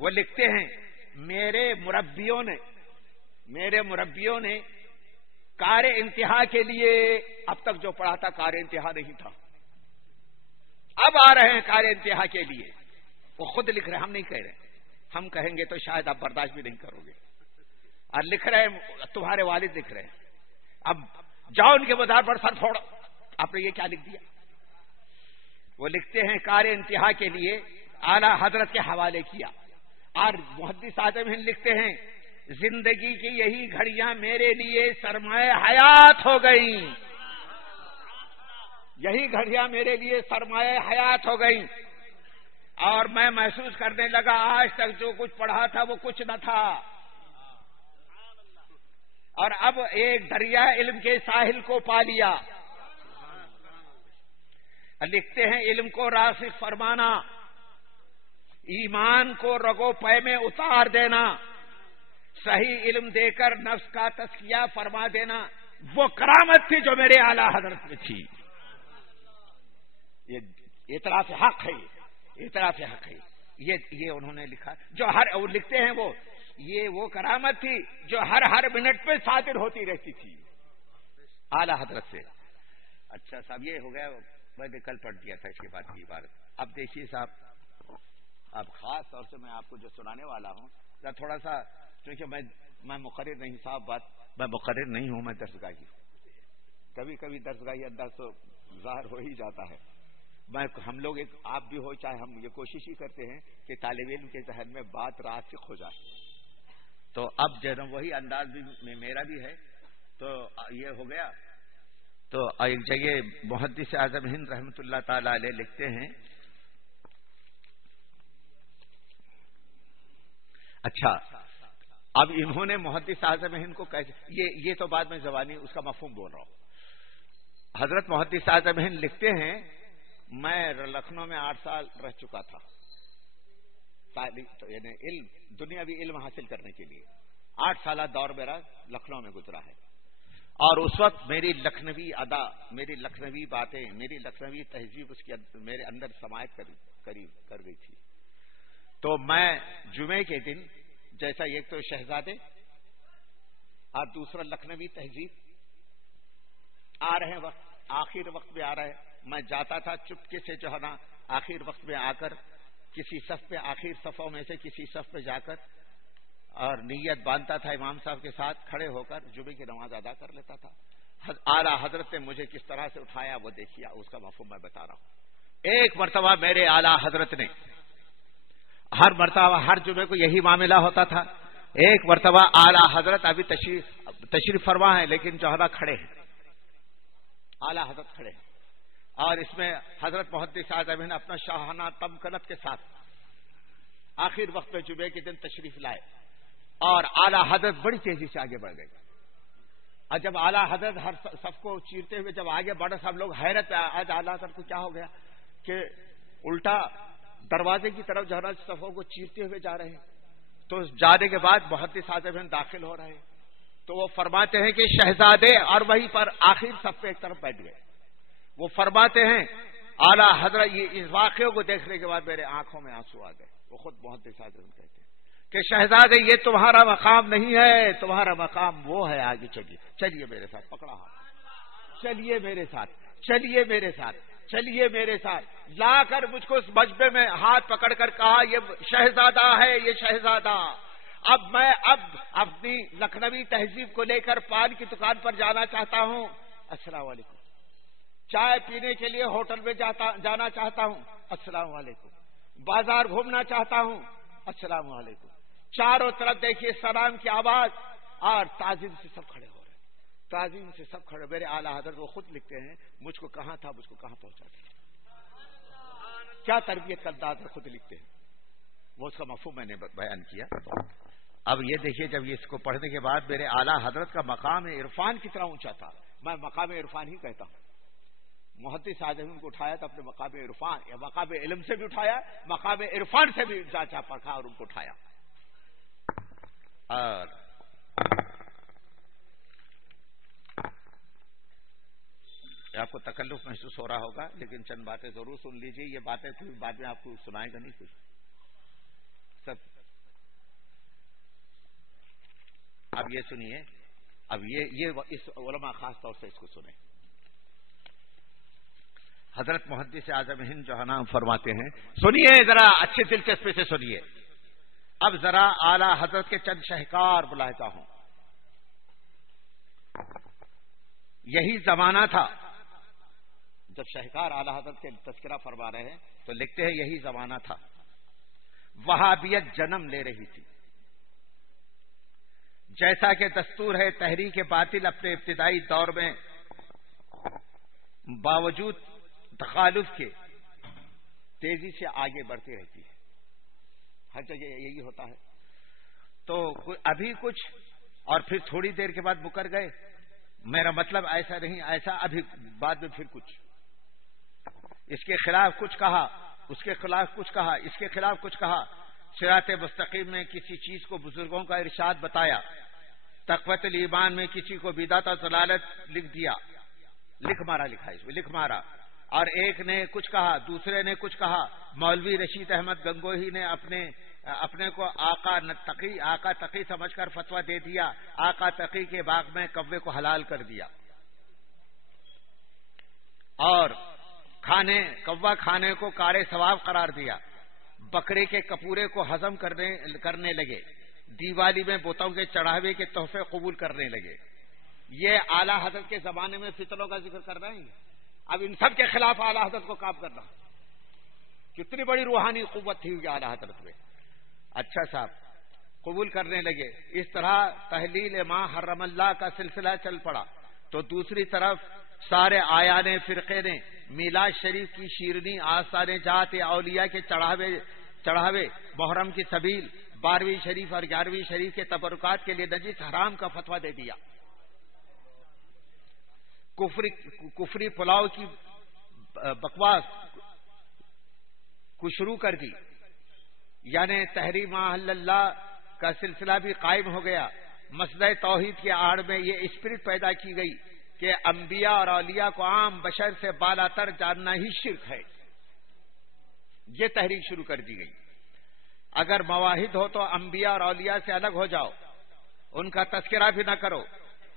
وہ لکھتے ہیں میرے مربیوں نے کار انتہا کے لیے اب تک جو پڑھا تھا کار انتہا نہیں تھا. اب آ رہے ہیں کار انتہا کے لیے. وہ خود لکھ رہے ہیں ہم نہیں کہہ رہے. ہم کہیں گے تو شاید آپ برداشت بھی نہیں کرو گے. اور لکھ رہے ہیں تمہارے والد لکھ رہے ہیں. اب جاؤ ان کے مدار پر سر پھوڑو. آپ نے یہ کیا لکھ دیا؟ وہ لکھتے ہیں کار انتہا کے لیے اعلیٰ حضرت کے حوالے کیا. اور محدث اعظم ہند لکھتے ہیں زندگی کی یہی گھڑیاں میرے لیے سرمایہ حیات ہو گئیں. یہی گھڑیاں میرے لیے سرمایہ حیات ہو گئیں اور میں محسوس کرنے لگا آج تک جو کچھ پڑھا تھا وہ کچھ نہ تھا اور اب ایک دریا علم کے ساحل کو پا لیا. لکھتے ہیں علم کو راسخ فرمانا, ایمان کو رگو پے میں اتار دینا, صحیح علم دے کر نفس کا تزکیہ فرما دینا, وہ کرامت تھی جو میرے اعلیٰ حضرت میں تھی. یہ اعتراف حق ہے, اعتراف حق ہے. یہ انہوں نے لکھا جو وہ لکھتے ہیں وہ کرامت تھی جو ہر منٹ پہ صادر ہوتی رہتی تھی اعلیٰ حضرت سے. اچھا صاحب یہ ہو گیا, میں نے کل پڑھ دیا تھا اس کے بعد کی عبارت. اب دیکھیے صاحب, اب خاص طور سے میں آپ کو جو سنانے والا ہوں تھوڑا سا, کیونکہ میں مقرر نہیں صاحب, میں مقرر نہیں ہوں, میں درسگاہی ہوں. کبھی کبھی درسگاہی انداز تو ظاہر ہو ہی جاتا ہے. ہم لوگ آپ بھی ہو چاہے ہم یہ کوشش ہی کرتے ہیں کہ طالب علم کے ذہن میں بات راسخ ہو جائے. تو اب جو وہی انداز بھی میرا بھی ہے. تو یہ ہو گیا. تو ایک جگہ محدث اعظم ہند رحمۃ اللہ تعالی علیہ لکھتے ہیں. اچھا اب انہوں نے محدث اعظم ہند کو کیسے یہ تو بعد میں زبانی اس کا مفہوم بول رہا ہوں. حضرت محدث اعظم ہند لکھتے ہیں میں لکھنؤ میں 8 سال رہ چکا تھا, یعنی علم دنیاوی علم حاصل کرنے کے لیے 8 سالہ دور میرا لکھنؤ میں گزرا ہے. اور اس وقت میری لکھنوی ادا, میری لکھنوی باتیں, میری لکھنوی تہذیب اس کی میرے اندر سماعت کر گئی تھی. تو میں جمعے کے دن جیسا ایک تو شہزادے اور دوسرا لکھنوی تہذیب آ رہے وقت, آخر وقت میں آ رہے, میں جاتا تھا چپکے سے جو ہے نا آخر وقت میں آ کر کسی صف پہ, آخر صفوں میں سے کسی صف پہ جا کر اور نیت باندھتا تھا امام صاحب کے ساتھ کھڑے ہو کر جمعے کی نماز ادا کر لیتا تھا. اعلیٰ حضرت نے مجھے کس طرح سے اٹھایا وہ دیکھیے, اس کا مفہوم میں بتا رہا ہوں. ایک مرتبہ میرے اعلیٰ حضرت نے, ہر مرتبہ ہر جمعے کو یہی معاملہ ہوتا تھا, ایک مرتبہ اعلیٰ حضرت ابھی تشریف فرما ہے لیکن جو ہے کھڑے ہیں, اعلیٰ حضرت کھڑے ہیں, اور اس میں حضرت محدث اعظم نے اپنا شاہانہ تمکنت کے ساتھ آخر وقت میں جمعے کے دن تشریف لائے اور اعلیٰ حضرت بڑی تیزی سے آگے بڑھ گئے. اور جب اعلیٰ حضرت ہر صف کو چیرتے ہوئے جب آگے بڑھے, سب لوگ حیرت, آج اعلیٰ حضرت کو کیا ہو گیا کہ الٹا دروازے کی طرف جو ہے صفوں کو چیرتے ہوئے جا رہے ہیں. تو جانے کے بعد محدث اعظم داخل ہو رہے ہیں تو وہ فرماتے ہیں کہ شہزادے, اور وہیں پر آخر صف پہ ایک طرف بیٹھ گئے. وہ فرماتے ہیں اعلیٰ حضرت یہ اس واقعے کو دیکھنے کے بعد میرے آنکھوں میں آنسو آ گئے. وہ خود محدث اعظم کہتے ہیں کہ شہزادے یہ تمہارا مقام نہیں ہے, تمہارا مقام وہ ہے. آگے چلیے, چلیے میرے ساتھ, پکڑا ہاتھ, چلیے میرے ساتھ, چلیے میرے ساتھ, چلیے میرے ساتھ, لا کر مجھ کو اس مجمع میں ہاتھ پکڑ کر کہا یہ شہزادہ ہے, یہ شہزادہ. اب میں اپنی لکھنوی تہذیب کو لے کر پان کی دکان پر جانا چاہتا ہوں, السلام علیکم. چائے پینے کے لیے ہوٹل میں جانا چاہتا ہوں, السلام علیکم. بازار گھومنا چاہتا ہوں, السلام علیکم. چاروں طرف دیکھیے سلام کی آواز, اور تعظیم سے سب کھڑے ہو رہے ہیں, تعظیم سے سب کھڑے. میرے اعلیٰ حضرت وہ خود لکھتے ہیں مجھ کو کہاں تھا, مجھ کو کہاں پہنچا دیا. کیا تربیت کا انداز ہے, خود لکھتے ہیں. وہ اس کا مفہوم میں نے بیان کیا. اب یہ دیکھیے جب اس کو پڑھنے کے بعد میرے اعلیٰ حضرت کا مقام عرفان کتنا اونچا تھا. میں مقام عرفان ہی کہتا ہوں. محدث اعظم کو اٹھایا تو اپنے مقام عرفان یا مقام علم سے بھی اٹھایا, مقام عرفان سے بھی جانچا پرکھا اور ان کو اٹھایا. اور آپ کو تکلف محسوس ہو رہا ہوگا لیکن چند باتیں ضرور سن لیجیے. یہ باتیں کوئی بعد میں آپ کو سنائے گا نہیں کچھ سب. اب یہ سنیے, اب یہ اس علماء خاص طور سے اس کو سنیں. حضرت محدث اعظم ہند جو ہے نا فرماتے ہیں, سنیے ذرا اچھے دلچسپی سے سنیے. اب ذرا اعلیٰ حضرت کے چند شہکار بلاتا ہوں. یہی زمانہ تھا جب شہکار اعلیٰ حضرت کے تذکرہ فرما رہے ہیں تو لکھتے ہیں یہی زمانہ تھا وہابیت جنم لے رہی تھی. جیسا کہ دستور ہے تحریک باطل اپنے ابتدائی دور میں باوجود تخالف کے تیزی سے آگے بڑھتی رہتی ہے. ہر جگہ یہی ہوتا ہے. تو ابھی کچھ اور پھر تھوڑی دیر کے بعد مکر گئے. میرا مطلب ایسا نہیں, ایسا ابھی بعد میں پھر کچھ اس کے خلاف کچھ کہا, اس کے خلاف کچھ کہا, اس کے خلاف کچھ کہا. صراط مستقیم میں کسی چیز کو بزرگوں کا ارشاد بتایا, تقویت الایمان میں کسی کو بدعت اور ضلالت لکھ دیا, لکھ مارا, لکھا اس میں لکھ مارا. اور ایک نے کچھ کہا, دوسرے نے کچھ کہا. مولوی رشید احمد گنگوہی نے اپنے کو آقا تقی سمجھ کر فتویٰ دے دیا. آقا تقی کے باغ میں کوے کو حلال کر دیا اور کوا کھانے کو کارے ثواب قرار دیا. بکرے کے کپورے کو ہضم کرنے لگے. دیوالی میں بتوں کے چڑھاوے کے تحفے قبول کرنے لگے. یہ اعلیٰ حضرت کے زمانے میں فتنوں کا ذکر کر رہے ہیں. اب ان سب کے خلاف اعلی حضرت کو کام کرنا، کتنی بڑی روحانی قوت تھی اعلی حضرت میں. اچھا صاحب قبول کرنے لگے. اس طرح تحلیل ما حرم اللہ کا سلسلہ چل پڑا. تو دوسری طرف سارے آیان فرقے نے میلاد شریف کی شیرنی، آستان جات اولیاء کے چڑھاوے، محرم کی سبیل، 12ویں شریف اور 11ویں شریف کے تبرکات کے لیے نجس حرام کا فتویٰ دے دیا. کفری پلاؤ کی بکواس کو شروع کر دی. یعنی تحریم ما احل اللہ کا سلسلہ بھی قائم ہو گیا. مسئلہ توحید کے آڑ میں یہ اسپرٹ پیدا کی گئی کہ انبیاء اور اولیاء کو عام بشر سے بالا تر جاننا ہی شرک ہے. یہ تحریک شروع کر دی گئی. اگر مواحد ہو تو انبیاء اور اولیاء سے الگ ہو جاؤ، ان کا تذکرہ بھی نہ کرو.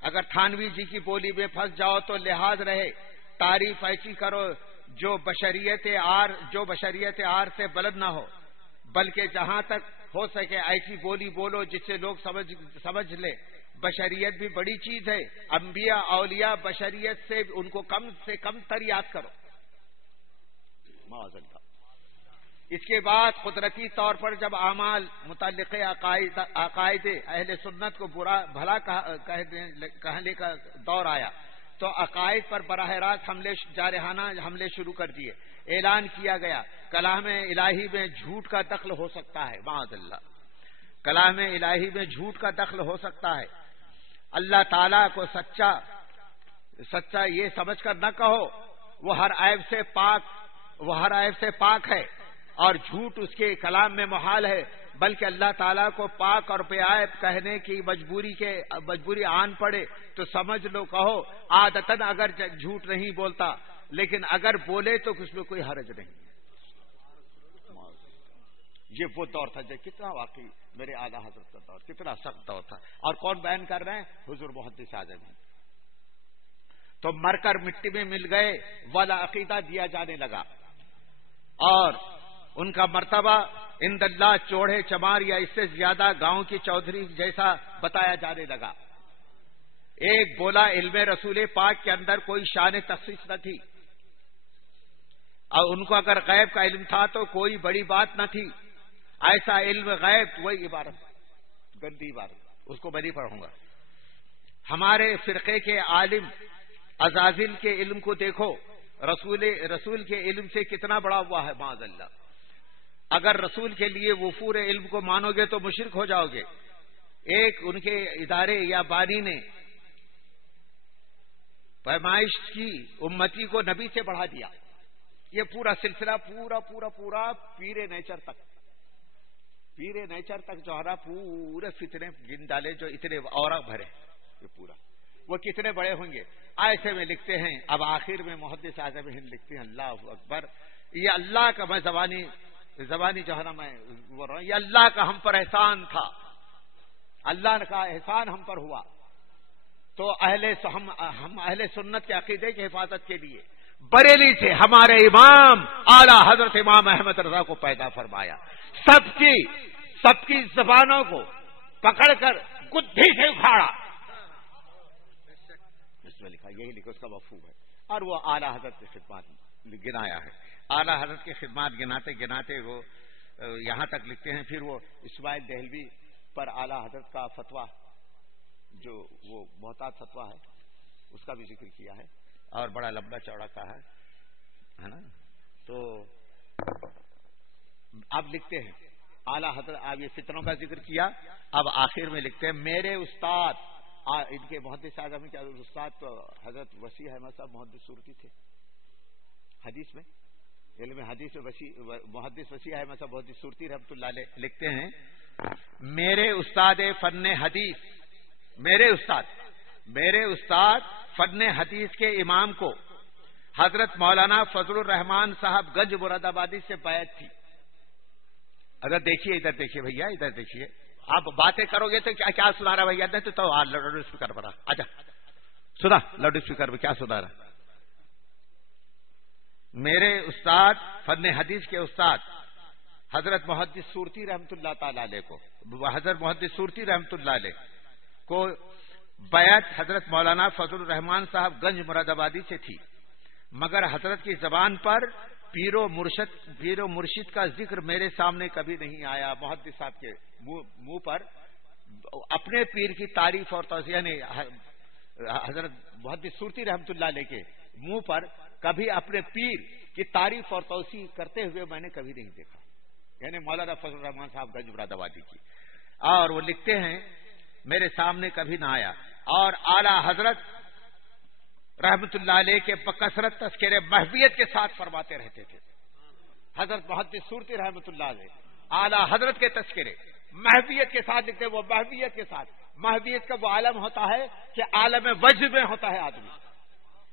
اگر تھانوی جی کی بولی میں پھنس جاؤ تو لحاظ رہے تعریف ایسی کرو جو بشریت آر سے بلد نہ ہو، بلکہ جہاں تک ہو سکے ایسی بولی بولو جس سے لوگ سمجھ لے. بشریت بھی بڑی چیز ہے. انبیاء اولیاء بشریت سے ان کو کم سے کم تر یاد کرو. معاذ اللہ. اس کے بعد قدرتی طور پر جب اعمال متعلق عقائد اہل سنت کو برا بھلا کہنے کا دور آیا تو عقائد پر براہ راست جارحانہ حملے شروع کر دیے. اعلان کیا گیا کلام الہی میں جھوٹ کا دخل ہو سکتا ہے. معاذ اللہ. کلام الہی میں جھوٹ کا دخل ہو سکتا ہے. اللہ تعالیٰ کو سچا یہ سمجھ کر نہ کہو وہ ہر عیب سے پاک ہے اور جھوٹ اس کے کلام میں محال ہے، بلکہ اللہ تعالیٰ کو پاک اور بے عیب کہنے کی مجبوری آن پڑے تو سمجھ لو کہو. عادتاً اگر جھوٹ نہیں بولتا لیکن اگر بولے تو اس میں کوئی حرج نہیں. یہ وہ دور تھا جو کتنا واقعی میرے اعلی حضرت کا دور کتنا سخت دور تھا. اور کون بیان کر رہے ہیں؟ حضور محدث اعظم. تو مر کر مٹی میں مل گئے والا عقیدہ دیا جانے لگا اور ان کا مرتبہ عند اللہ چوڑے چمار یا اس سے زیادہ گاؤں کی چودھری جیسا بتایا جانے لگا. ایک بولا علم رسول پاک کے اندر کوئی شان تخصیص نہ تھی اور ان کو اگر غیب کا علم تھا تو کوئی بڑی بات نہ تھی. ایسا علم غیب، وہی عبارت گندی عبارت، اس کو میں نہیں پڑھوں گا. ہمارے فرقے کے عالم عزازل کے علم کو دیکھو، رسول کے علم سے کتنا بڑا ہوا ہے. معاذ اللہ. اگر رسول کے لیے وفور علم کو مانو گے تو مشرک ہو جاؤ گے. ایک ان کے ادارے یا بانی نے پیمائش کی امتی کو نبی سے بڑھا دیا. یہ پورا سلسلہ پورا پیر نیچر تک جو ہے پورے فتنے گن ڈالے جو اتنے اوراق بھرے. یہ پورا وہ کتنے بڑے ہوں گے. ایسے میں لکھتے ہیں. اب آخر میں محدث اعظم ہند لکھتے ہیں اللہ اکبر. یہ اللہ کا میں زبانی جو ہے نا میں بول رہا ہوں، یہ اللہ کا ہم پر احسان تھا. اللہ کا احسان ہم پر ہوا. تو ہم اہل سنت کے عقیدے کی حفاظت کے لیے بریلی سے ہمارے امام اعلی حضرت امام احمد رضا کو پیدا فرمایا. سب کی زبانوں کو پکڑ کر گدھی سے اکھاڑا. اس میں لکھا یہی لکھا اس کا مفہوم ہے. اور وہ اعلی حضرت کی خدمات گنایا ہے. اعلی حضرت کی خدمات گناتے وہ یہاں تک لکھتے ہیں. پھر وہ اسماعیل دہلوی پر اعلی حضرت کا فتویٰ جو وہ محتاط فتویٰ ہے اس کا بھی ذکر کیا ہے اور بڑا لمبا چوڑا کا ہے نا. تو اب لکھتے ہیں اعلی حضرت. اب یہ فتنوں کا ذکر کیا. اب آخر میں لکھتے ہیں میرے استاد ان کے محدث اعظم کے استاد تو حضرت وسیع احمد صاحب محدث صورتی تھے. حدیث میں علم حدیث میں محدث وسیع احمد صاحب محدث صورتی رحمۃ اللہ علیہ لکھتے ہیں میرے استاد فن حدیث میرے استاد فن حدیث کے امام کو حضرت مولانا فضل الرحمان صاحب گنج مراد آبادی سے بیعت تھی. اگر دیکھیے ادھر دیکھیے بھیا ادھر دیکھیے. آپ باتیں کرو گے تو کیا سنا رہا بھیا؟ نہیں تو لاؤڈ اسپیکر پر آجا سنا لاؤڈ اسپیکر پہ کیا سنا رہا. میرے استاد فن حدیث کے استاد حضرت محدث صورتی رحمت اللہ تعالی علیہ کو بیعت حضرت مولانا فضل الرحمان صاحب گنج مراد آبادی سے تھی. مگر حضرت کی زبان پر پیر و مرشد کا ذکر میرے سامنے کبھی نہیں آیا. محدث صاحب کے منہ پر اپنے پیر کی تعریف اور توصیہ، یعنی حضرت محدث سورتی رحمت اللہ علیہ کے منہ پر کبھی اپنے پیر کی تعریف اور توصیح کرتے ہوئے میں نے کبھی نہیں دیکھا، یعنی مولانا فضل الرحمان صاحب گنج مراد آبادی کی. اور وہ لکھتے ہیں میرے سامنے کبھی نہ آیا. اور اعلی حضرت رحمت اللہ علیہ کے بکثرت تذکرے محویت کے ساتھ فرماتے رہتے تھے. حضرت محدث سورتی رحمت اللہ علیہ اعلی حضرت کے تذکرے محویت کے ساتھ لکھتے، وہ محویت کے ساتھ. محویت کا وہ عالم ہوتا ہے کہ عالم وجد میں ہوتا ہے آدمی،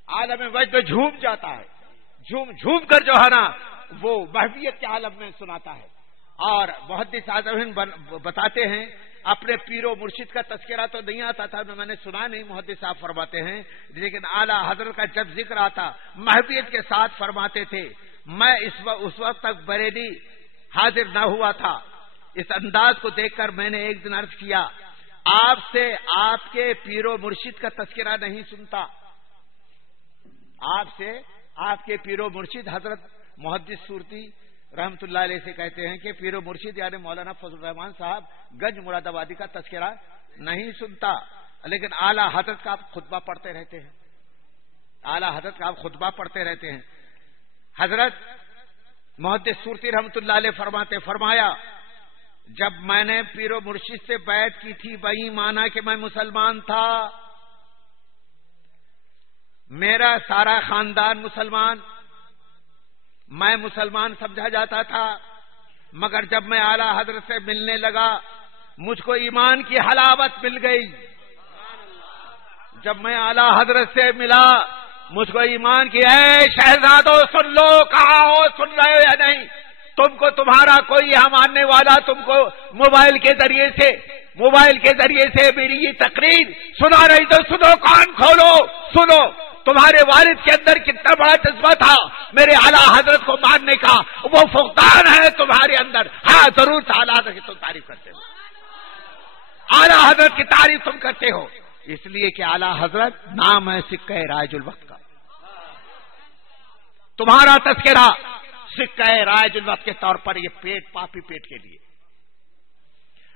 عالم وجد میں جھوم جاتا ہے، جھوم کر جو ہے نا وہ محویت کے عالم میں سناتا ہے. اور محدث اعظم بتاتے ہیں اپنے پیر و مرشد کا تذکرہ تو نہیں آتا تھا، میں نے سنا نہیں، محدث صاحب فرماتے ہیں، لیکن اعلیٰ حضرت کا جب ذکر آتا محبیت کے ساتھ فرماتے تھے. میں اس وقت تک بریلی حاضر نہ ہوا تھا. اس انداز کو دیکھ کر میں نے ایک دن عرض کیا، آپ سے آپ کے پیر و مرشد کا تذکرہ نہیں سنتا. آپ سے آپ کے پیر و مرشد حضرت محدث سورتی رحمت اللہ علیہ سے کہتے ہیں کہ پیر و مرشد یعنی مولانا فضل الرحمان صاحب گنج مراد آبادی کا تذکرہ نہیں سنتا، لیکن اعلیٰ حضرت کا آپ خطبہ پڑھتے رہتے ہیں، اعلیٰ حضرت کا آپ خطبہ پڑھتے رہتے ہیں. حضرت محدث سورتی رحمت اللہ علیہ فرمایا جب میں نے پیر و مرشد سے بیعت کی تھی وہی مانا کہ میں مسلمان تھا، میرا سارا خاندان مسلمان، میں مسلمان سمجھا جاتا تھا، مگر جب میں اعلیٰ حضرت سے ملنے لگا مجھ کو ایمان کی حلاوت مل گئی. جب میں اعلیٰ حضرت سے ملا مجھ کو ایمان کی، اے شہزادو سن لو، کہا ہو سن رہے ہو یا نہیں؟ تم کو تمہارا کوئی یہاں ماننے والا تم کو موبائل کے ذریعے سے میری یہ تقریر سنا رہی تو سنو، کان کھولو سنو. تمہارے والد کے اندر کتنا بڑا جذبہ تھا میرے اعلیٰ حضرت کو ماننے کا، وہ فقدان ہے تمہارے اندر. ہاں ضرور اعلیٰ حضرت کی تم تعریف کرتے ہو، اعلیٰ حضرت کی تعریف تم کرتے ہو، اس لیے کہ اعلیٰ حضرت نام ہے سکہ رائج الوقت کا. تمہارا تذکرہ سکہ رائج الوقت کے طور پر یہ پیٹ پاپی پیٹ کے لیے.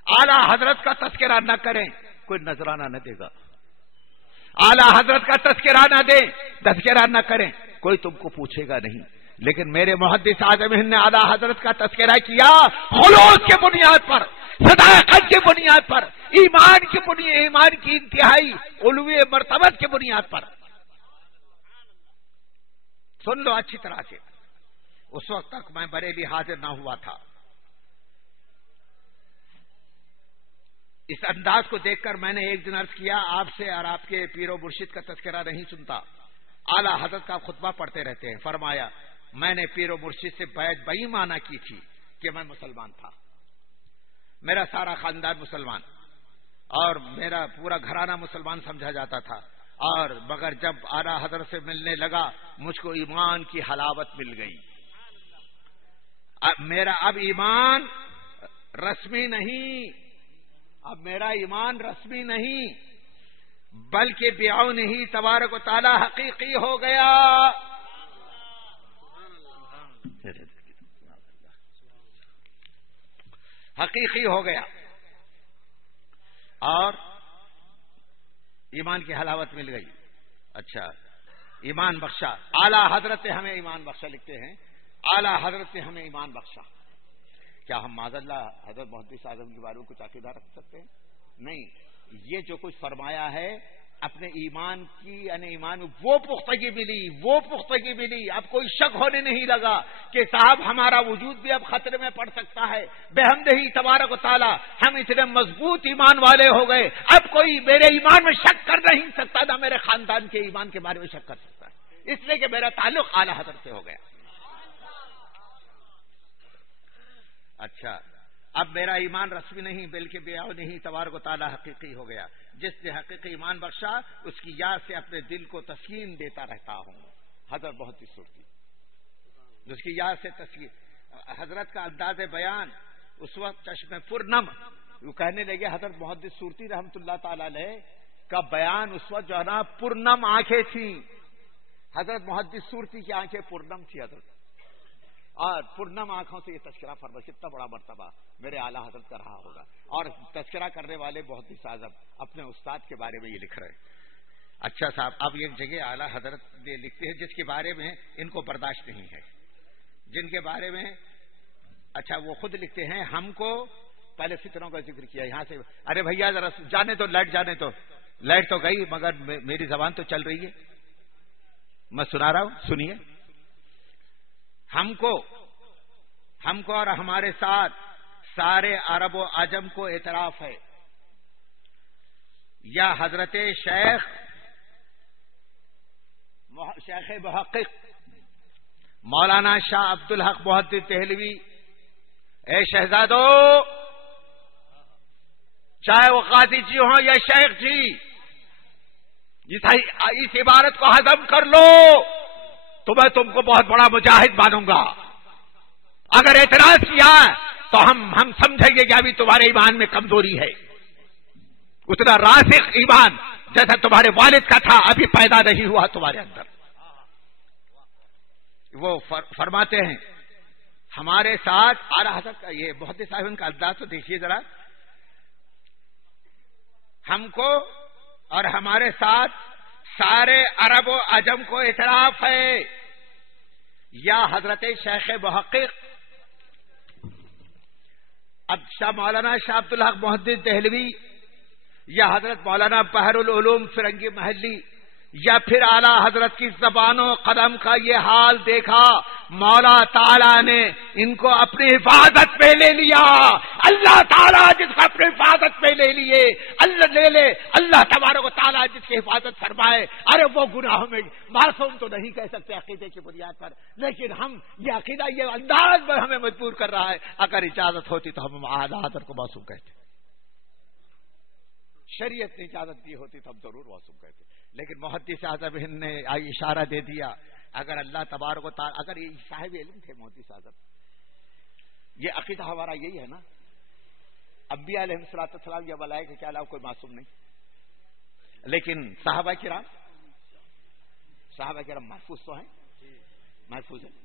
اعلیٰ حضرت کا تذکرہ نہ کریں کوئی نذرانہ نہ دے گا، اعلیٰ حضرت کا تذکرہ نہ دیں، تذکرہ نہ کریں کوئی تم کو پوچھے گا نہیں. لیکن میرے محدث اعظم نے اعلیٰ حضرت کا تذکرہ کیا خلوص کے بنیاد پر، صداقت کے بنیاد پر، ایمان کی انتہائی علوی مرتبت کے بنیاد پر. سن لو اچھی طرح سے. اس وقت تک میں بریلی حاضر نہ ہوا تھا. اس انداز کو دیکھ کر میں نے ایک دن عرض کیا، آپ سے اور آپ کے پیر و مرشد کا تذکرہ نہیں سنتا، اعلیٰ حضرت کا خطبہ پڑھتے رہتے ہیں. فرمایا میں نے پیر و مرشد سے بیعت بہی مانا کی تھی کہ میں مسلمان تھا، میرا سارا خاندان مسلمان اور میرا پورا گھرانہ مسلمان سمجھا جاتا تھا. اور مگر جب اعلیٰ حضرت سے ملنے لگا مجھ کو ایمان کی حلاوت مل گئی. میرا اب ایمان رسمی نہیں، اب میرا ایمان رسمی نہیں بلکہ بعون ہی تبارک و تعالی حقیقی ہو گیا. حقیقی ہو گیا اور ایمان کی حلاوت مل گئی. اچھا، ایمان بخشا اعلیٰ حضرت نے ہمیں ایمان بخشا. لکھتے ہیں اعلیٰ حضرت نے ہمیں ایمان بخشا. کیا ہم معاذ اللہ حضرت محدث اعظم کے بارے میں کچھ عقیدہ رکھ سکتے ہیں؟ نہیں. یہ جو کچھ فرمایا ہے اپنے ایمان کی یعنی ایمان وہ پختگی ملی. اب کوئی شک ہونے نہیں لگا کہ صاحب ہمارا وجود بھی اب خطرے میں پڑ سکتا ہے. بحمدہ تبارک و تعالی ہم اتنے مضبوط ایمان والے ہو گئے، اب کوئی میرے ایمان میں شک کر نہیں سکتا، نہ میرے خاندان کے ایمان کے بارے میں شک کر سکتا ہے، اس لیے کہ میرا تعلق اعلیٰ حضرت سے ہو گیا. اچھا، اب میرا ایمان رسمی نہیں بلکہ بیعون ہی تبارک و تعالی حقیقی ہو گیا. جس نے حقیقی ایمان بخشا اس کی یاد سے اپنے دل کو تسکین دیتا رہتا ہوں. حضرت بہت ہی صورتی، جس کی یاد سے تسکین. حضرت کا انداز بیان اس وقت چشم پرنم، وہ کہنے لگے حضرت محدث صورتی رحمت اللہ تعالی علیہ کا بیان اس وقت جو ہے نا پرنم آنکھیں تھیں، حضرت محدث صورتی کی آنکھیں پورنم تھی حضرت، اور پورنم آنکھوں سے یہ تذکرہ فرما، کتنا بڑا مرتبہ میرے اعلیٰ حضرت کا رہا ہوگا. اور تذکرہ کرنے والے محدث اعظم اپنے استاد کے بارے میں یہ لکھ رہے ہیں. اچھا صاحب، اب ایک جگہ اعلیٰ حضرت یہ لکھتے ہیں جس کے بارے میں ان کو برداشت نہیں ہے، جن کے بارے میں اچھا وہ خود لکھتے ہیں، ہم کو پہلے فتنوں کا ذکر کیا یہاں سے. ارے بھیا ذرا جانے تو لائٹ، جانے تو لائٹ تو گئی مگر میری زبان تو چل رہی ہے، میں سنا رہا ہوں، سنیے. ہم کو اور ہمارے ساتھ سارے عرب و عجم کو اعتراف ہے، یا حضرت شیخ محقق مولانا شاہ عبدالحق محدث دہلوی، اے شہزادو، چاہے وہ قاضی جی ہوں یا شیخ جی، اس عبارت کو ہضم کر لو تو میں تم کو بہت بڑا مجاہد مانوں گا. اگر اعتراض کیا تو ہم سمجھیں گے کہ ابھی تمہارے ایمان میں کمزوری ہے. اتنا راسخ ایمان جیسا تمہارے والد کا تھا ابھی پیدا نہیں ہوا تمہارے اندر. وہ فرماتے ہیں ہمارے ساتھ اعلیٰ حضرت کا یہ محدث صاحب کا انداز تو دیکھیے ذرا. ہم کو اور ہمارے ساتھ سارے عرب و عجم کو اعتراف ہے، یا حضرت شیخ محقق اب شاہ مولانا شاہ عبدالحق محدث دہلوی، یا حضرت مولانا بحر العلوم فرنگی محلی، یا پھر اعلیٰ حضرت کی زبان و قدم کا یہ حال دیکھا. مولا تعالیٰ نے ان کو اپنی حفاظت میں لے لیا. اللہ تعالیٰ جس کو اپنی حفاظت میں لے لیے، اللہ تبارک و تعالیٰ جس کی حفاظت فرمائے. ارے وہ گناہوں میں معصوم تو نہیں کہہ سکتے عقیدے کی بنیاد پر، لیکن ہم یہ عقیدہ یہ انداز پر ہمیں مجبور کر رہا ہے. اگر اجازت ہوتی تو ہم اعلیٰ حضرت کو معصوم کہتے، شریعت نے اجازت دی ہوتی تو ہم ضرور معصوم کہتے. لیکن محدث اعظم نے اشارہ دے دیا. اگر اللہ تبارک و تعالی، اگر یہ صاحب علم تھے محدث اعظم، یہ عقیدہ ہمارا یہی ہے نا، انبیاء علیہ السلام یا ملائکہ کے علاوہ کوئی معصوم نہیں. لیکن صحابہ کرام محفوظ تو ہیں، محفوظ ہیں.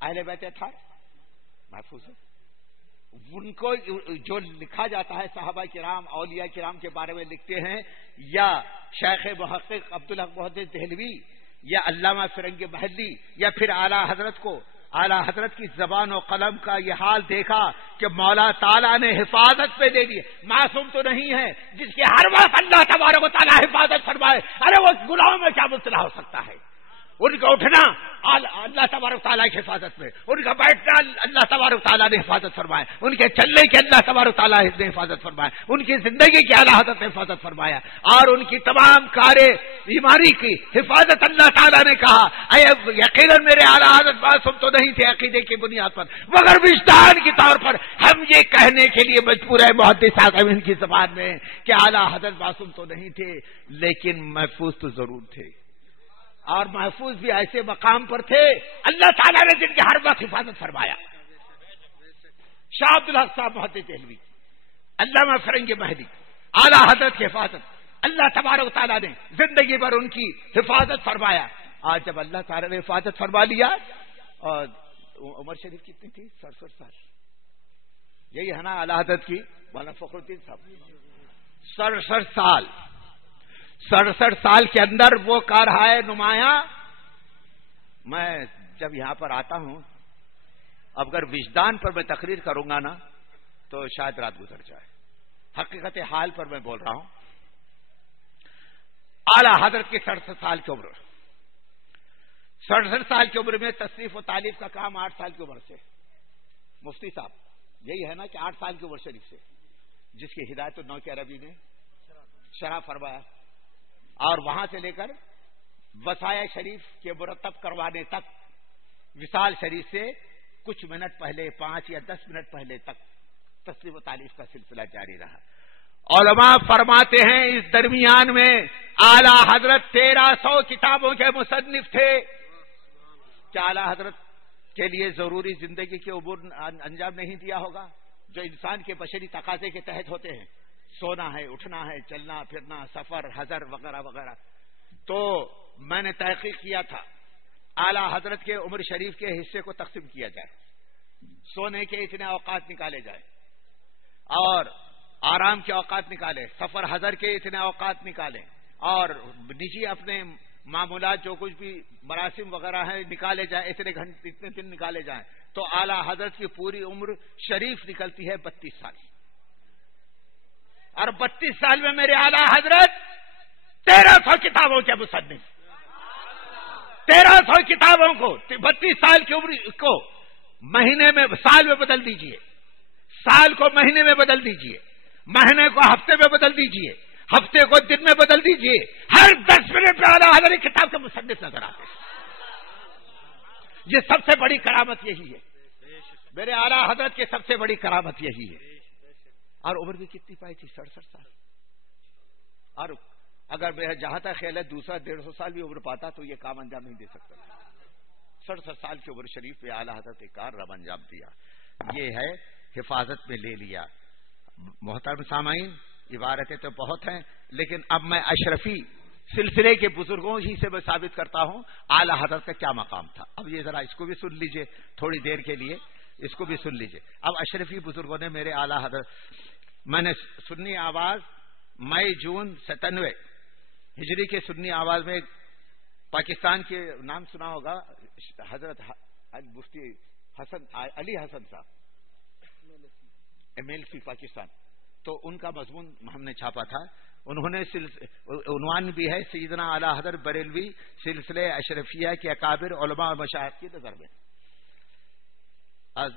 اہل بیت اطہار محفوظ ہے. ان کو جو لکھا جاتا ہے صحابہ کرام اولیاء کرام کے بارے میں لکھتے ہیں، یا شیخ محقق عبدالحق محدث دہلوی یا علامہ فرنگی محلی، یا پھر اعلیٰ حضرت کو، اعلیٰ حضرت کی زبان و قلم کا یہ حال دیکھا کہ مولا تعالیٰ نے حفاظت پہ دے دی. معصوم تو نہیں ہے جس کے ہر وقت اللہ تبارک و تعالیٰ حفاظت فرمائے. ارے وہ گناہوں میں کیا مبتلا ہو سکتا ہے؟ ان کا اٹھنا اللہ تبارک تعالیٰ کی حفاظت میں، ان کا بیٹھنا اللہ تبارک تعالیٰ نے حفاظت فرمایا، ان کے چلنے کی اللہ تبارک تعالیٰ نے حفاظت فرمایا، ان کی زندگی کی اعلیٰ حضرت نے حفاظت فرمایا، اور ان کی تمام کارے بیماری کی حفاظت اللہ تعالیٰ نے کہا. یقیناً میرے اعلیٰ حضرت معصوم تو نہیں تھے عقیدے کی بنیاد پر، مگر وجدان کے طور پر ہم یہ کہنے کے لیے مجبور ہے محدث اعظم ان کی زبان میں کہ اعلیٰ حضرت معصوم تو نہیں تھے لیکن محفوظ تو ضرور تھے. اور محفوظ بھی ایسے مقام پر تھے اللہ تعالیٰ نے جن کی ہر وقت حفاظت فرمایا. شاہ عبدالحق صاحب محدث دہلوی، علامہ فرنگی محلی، اعلیٰ حضرت کی حفاظت اللہ تبارک تعالیٰ نے زندگی بھر ان کی حفاظت فرمایا. آج جب اللہ تعالیٰ نے حفاظت فرما لیا، اور عمر شریف کتنی تھی؟ 67 سال. یہی ہے نا اعلیٰ حضرت کی مولانا فخر الدین صاحب، 67 سال. 67 سال کے اندر وہ کارہائے نمایاں. میں جب یہاں پر آتا ہوں، اب اگر وجدان پر میں تقریر کروں گا نا تو شاید رات گزر جائے. حقیقت حال پر میں بول رہا ہوں. اعلیٰ حضرت کی 67 سال کی عمر، 67 سال کی عمر میں تصنیف و تالیف کا کام 8 سال کی عمر سے. مفتی صاحب یہی ہے نا کہ 8 سال کی عمر شریف سے، جس کی ہدایت نو کے عربی نے شرح فرمایا، اور وہاں سے لے کر وصایا شریف کے مرتب کروانے تک، وصال شریف سے کچھ منٹ پہلے 5 یا 10 منٹ پہلے تک تصنیف و تالیف کا سلسلہ جاری رہا. علماء فرماتے ہیں اس درمیان میں اعلیٰ حضرت 1300 کتابوں کے مصنف تھے. کیا اعلیٰ حضرت کے لیے ضروری زندگی کے امور انجام نہیں دیا ہوگا جو انسان کے بشری تقاضے کے تحت ہوتے ہیں؟ سونا ہے، اٹھنا ہے، چلنا پھرنا، سفر، حضر وغیرہ وغیرہ. تو میں نے تحقیق کیا تھا اعلی حضرت کے عمر شریف کے حصے کو تقسیم کیا جائے، سونے کے اتنے اوقات نکالے جائے اور آرام کے اوقات نکالے، سفر حضر کے اتنے اوقات نکالے اور نجی اپنے معمولات جو کچھ بھی مراسم وغیرہ ہیں نکالے جائیں، اتنے گھنٹے اتنے دن نکالے جائیں، تو اعلی حضرت کی پوری عمر شریف نکلتی ہے 32 سال، اور 32 سال میں میرے اعلی حضرت 1300 کتابوں کے مصنف، 1300 کتابوں کو 32 سال کی عمر کو مہینے میں سال میں بدل دیجئے، سال کو مہینے میں بدل دیجئے، مہینے کو ہفتے میں بدل دیجئے، ہفتے کو دن میں بدل دیجئے، ہر 10 منٹ پہ اعلی حضرت کتاب کے مصنف نظر آتے ہیں۔ یہ سب سے بڑی کرامت یہی ہے، میرے اعلی حضرت کی سب سے بڑی کرامت یہی ہے۔ اور عمر بھی کتنی پائی تھی؟ 67 سال۔ اور اگر میرا جہاں تک خیال ہے دوسرا 150 سال بھی عمر پاتا تو یہ کام انجام نہیں دے سکتا۔ 67 سال کی عمر شریف پہ اعلی حضرت ایک کام انجام دیا، یہ ہے حفاظت میں لے لیا۔ محترم سامعین، عبارتیں تو بہت ہیں، لیکن اب میں اشرفی سلسلے کے بزرگوں ہی سے میں ثابت کرتا ہوں اعلی حضرت کا کیا مقام تھا۔ اب یہ ذرا اس کو بھی سن لیجئے تھوڑی دیر کے لیے، اس کو بھی سن لیجئے۔ اب اشرفی بزرگوں نے میرے اعلی حضرت، میں نے سنی آواز مئی جون 97 ہجری کے سنی آواز میں پاکستان کے نام سنا ہوگا حضرت مفتی حسن علی حسن صاحب، MLC پاکستان، تو ان کا مضمون ہم نے چھاپا تھا۔ انہوں نے عنوان بھی ہے سیدنا اعلی حضرت بریلوی سلسلے اشرفیہ کے اکابر علماء اور مشائخ کی نظر میں،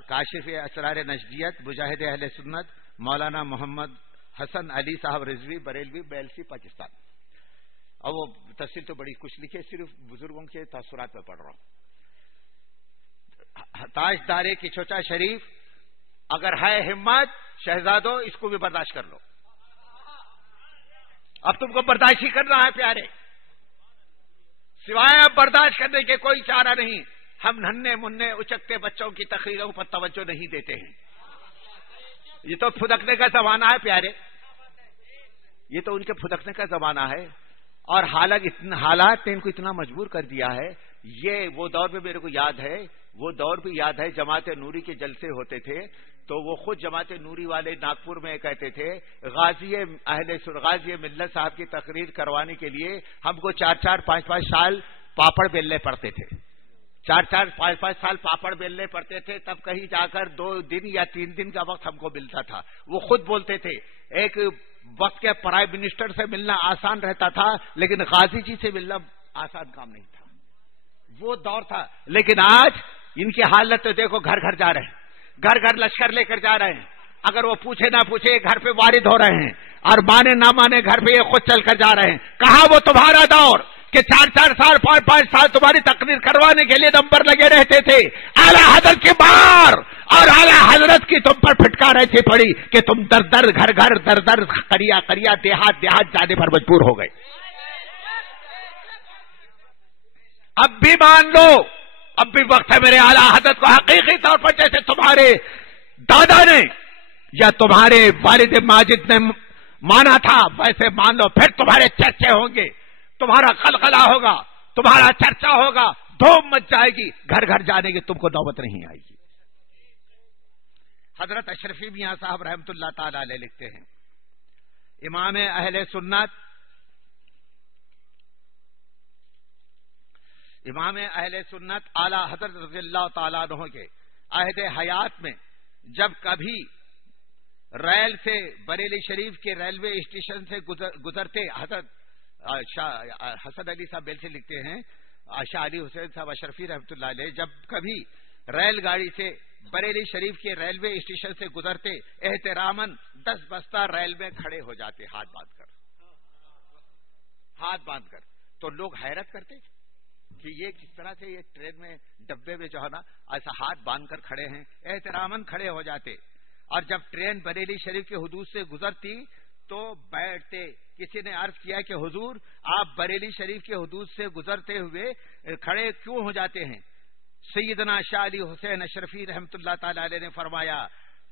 کاشف اسرار نجدیت مجاہد اہل سنت مولانا محمد حسن علی صاحب رضوی بریلوی MLC پاکستان۔ اور وہ تفصیل تو بڑی کچھ لکھے، صرف بزرگوں کے تاثرات میں پڑھ رہا ہوں۔ تاج دارے کی چوچا شریف، اگر ہے ہمت شہزادوں اس کو بھی برداشت کر لو، اب تم کو برداشت ہی کرنا ہے پیارے، سوائے اب برداشت کرنے کے کوئی چارہ نہیں۔ ہم ننھے منھے اچکتے بچوں کی تقریروں پر توجہ نہیں دیتے ہیں، یہ تو پھدکنے کا زمانہ ہے پیارے، یہ تو ان کے پھدکنے کا زمانہ ہے۔ اور حالات نے ان کو اتنا مجبور کر دیا ہے۔ یہ وہ دور بھی میرے کو یاد ہے، وہ دور بھی یاد ہے جماعت نوری کے جلسے ہوتے تھے تو وہ خود جماعت نوری والے ناگپور میں کہتے تھے غازی ملت صاحب کی تقریر کروانے کے لیے ہم کو 4-4 5-5 سال پاپڑ بیلنے پڑتے تھے، 4-4 5-5 سال پاپڑ بیلنے پڑتے تھے، تب کہیں جا کر 2 دن یا 3 دن کا وقت ہم کو ملتا تھا۔ وہ خود بولتے تھے ایک وقت کے پرائم منسٹر سے ملنا آسان رہتا تھا لیکن غازی جی سے ملنا آسان کام نہیں تھا، وہ دور تھا۔ لیکن آج ان کی حالت تو دیکھو، گھر گھر جا رہے ہیں، گھر گھر لشکر لے کر جا رہے ہیں، اگر وہ پوچھے نہ پوچھے گھر پہ وارد ہو رہے ہیں، اور مانے نہ مانے گھر پہ یہ خود چل کر جا رہے ہیں۔ کہاں وہ تمہارا دور کہ 4-4 سال 5-5 سال تمہاری تقریر کروانے کے لیے نمبر لگے رہتے تھے؟ اعلی حضرت کی بار اور اعلی حضرت کی تم پر پھٹکار ایسی پڑی کہ تم در در گھر گھر در در قریا قریا دیہات دیہات جانے پر مجبور ہو گئے۔ اب بھی مان لو، اب بھی وقت ہے میرے اعلی حضرت کو حقیقی طور پر جیسے تمہارے دادا نے یا تمہارے والد ماجد نے مانا تھا ویسے مان لو، پھر تمہارے چرچے ہوں گے، تمہارا قلقلہ ہوگا، تمہارا چرچا ہوگا، دھوم مچ جائے گی، گھر گھر جانے کی تم کو نوبت نہیں آئے گی۔ حضرت اشرفی میاں صاحب رحمت اللہ تعالی علیہ لکھتے ہیں، امام اہل سنت اعلی حضرت رضی اللہ تعالیٰ عنہ کے عہد حیات میں جب کبھی ریل سے بریلی شریف کے ریلوے اسٹیشن سے گزرتے، حضرت حسن علی صاحب بیل سے لکھتے ہیں، شاہ علی حسین صاحب اشرفی رحمۃ اللہ علیہ جب کبھی ریل گاڑی سے بریلی شریف کے ریلوے اسٹیشن سے گزرتے احتراماً 10 بستہ ریل میں کھڑے ہو جاتے ہاتھ باندھ کر، تو لوگ حیرت کرتے کہ یہ کس طرح سے یہ ٹرین میں ڈبے میں جو ہے نا ایسا ہاتھ باندھ کر کھڑے ہیں، احتراماً کھڑے ہو جاتے۔ اور جب ٹرین بریلی شریف کے حدود سے گزرتی تو بیٹھتے۔ کسی نے عرض کیا کہ حضور آپ بریلی شریف کے حدود سے گزرتے ہوئے کھڑے کیوں ہو جاتے ہیں؟ سیدنا شاہ علی حسین اشرفی رحمت اللہ تعالی علیہ نے فرمایا،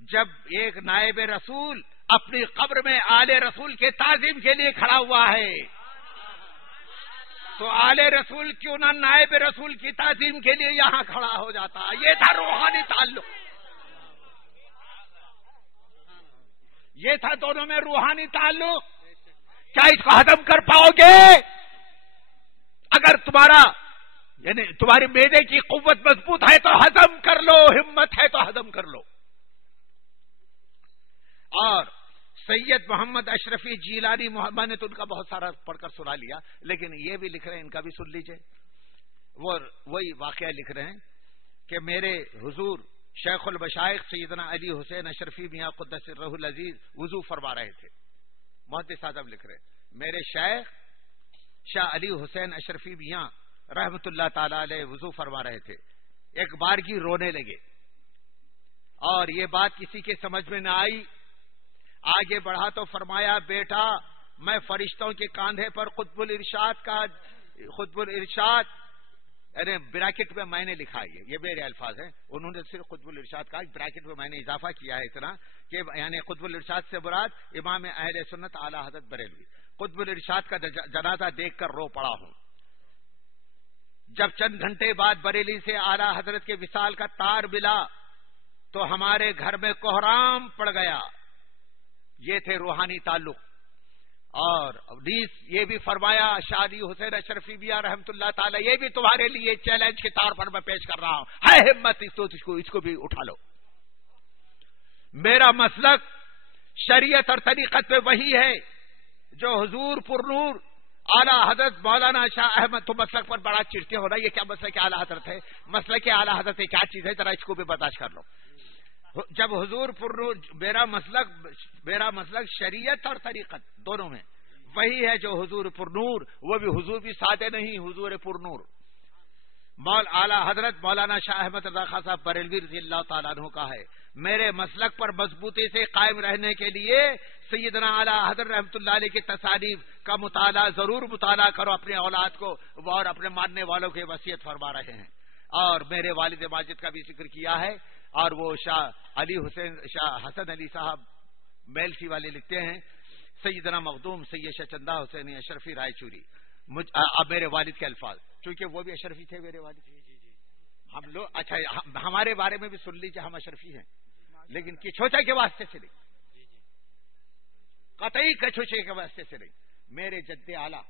جب ایک نائب رسول اپنی قبر میں آل رسول کے تعظیم کے لیے کھڑا ہوا ہے، تو آل رسول کیوں نہ نائب رسول کی تعظیم کے لیے یہاں کھڑا ہو جاتا. یہ تھا روحانی تعلق, یہ تھا دونوں میں روحانی تعلق. کیا اس کو ہضم کر پاؤ گے؟ اگر تمہارا یعنی تمہاری معدے کی قوت مضبوط ہے تو ہضم کر لو, ہمت ہے تو ہضم کر لو. اور سید محمد اشرفی جیلانی, میں نے تو ان کا بہت سارا پڑھ کر سنا لیا, لیکن یہ بھی لکھ رہے ہیں, ان کا بھی سن لیجئے. وہی واقعہ لکھ رہے ہیں کہ میرے حضور شیخ المشائخ سیدنا علی حسین اشرفی میاں قدس سرہ العزیز وضو فرما رہے تھے. محدث اعظم لکھ رہے ہیں میرے شیخ شاہ علی حسین اشرفی میاں رحمت اللہ تعالی علیہ وضو فرما رہے تھے. ایک بارگی رونے لگے اور یہ بات کسی کے سمجھ میں نہ آئی. آگے بڑھا تو فرمایا, بیٹا میں فرشتوں کے کاندھے پر قطب الارشاد یعنی بریکٹ میں میں نے لکھا ہے, یہ میرے الفاظ ہیں, انہوں نے صرف قطب الارشاد کہا, بریکٹ میں میں نے اضافہ کیا ہے اتنا کہ یعنی قطب الارشاد سے مراد امام اہل سنت اعلی حضرت بریلوی. قطب الارشاد کا جنازہ دیکھ کر رو پڑا ہوں. جب چند گھنٹے بعد بریلی سے اعلی حضرت کے وصال کا تار ملا تو ہمارے گھر میں کوہرام پڑ گیا. یہ تھے روحانی تعلق. اور یہ بھی فرمایا شاہ علی حسین اشرفی میاں رحمت اللہ تعالی, یہ بھی تمہارے لیے چیلنج کے طور پر میں پیش کر رہا ہوں, ہے ہمت اس کو بھی اٹھا لو. میرا مسلک شریعت اور طریقت میں وہی ہے جو حضور پرنور اعلی حضرت مولانا شاہ احمد. تو مسلک پر بڑا چڑھتے ہو رہا, یہ کیا مسلک اعلی حضرت ہے؟ مسلک اعلی حضرت کیا چیز ہے ذرا اس کو بھی برداشت کر لو. جب حضور پرنور, میرا مسلک شریعت اور طریقت دونوں میں وہی ہے جو حضور پرنور, وہ بھی حضور بھی سادے نہیں, حضور پرنور. اعلی حضرت مولانا شاہ احمد رضا خان صاحب بریلوی رضی اللہ تعالیٰ عنہ کا ہے. میرے مسلک پر مضبوطی سے قائم رہنے کے لیے سیدنا اعلی حضرت رحمت اللہ علیہ کی تصانیف کا مطالعہ ضرور مطالعہ کرو اپنے اولاد کو, اور اپنے ماننے والوں کی وصیت فرما رہے ہیں. اور میرے والد ماجد کا بھی ذکر کیا ہے, اور وہ شاہ حسن علی صاحب میلفی والے لکھتے ہیں سیدنا مخدوم سید شاہ چندہ حسین اشرفی رائے چوری. اب میرے والد کے الفاظ, چونکہ وہ بھی اشرفی تھے میرے والد. ہم لوگ اچھا ہمارے بارے میں بھی سن لیجیے, ہم اشرفی ہیں لیکن کچھوچا کے واسطے سے نہیں, قطعی کچھوچے کے واسطے سے نہیں. میرے جد اعلیٰ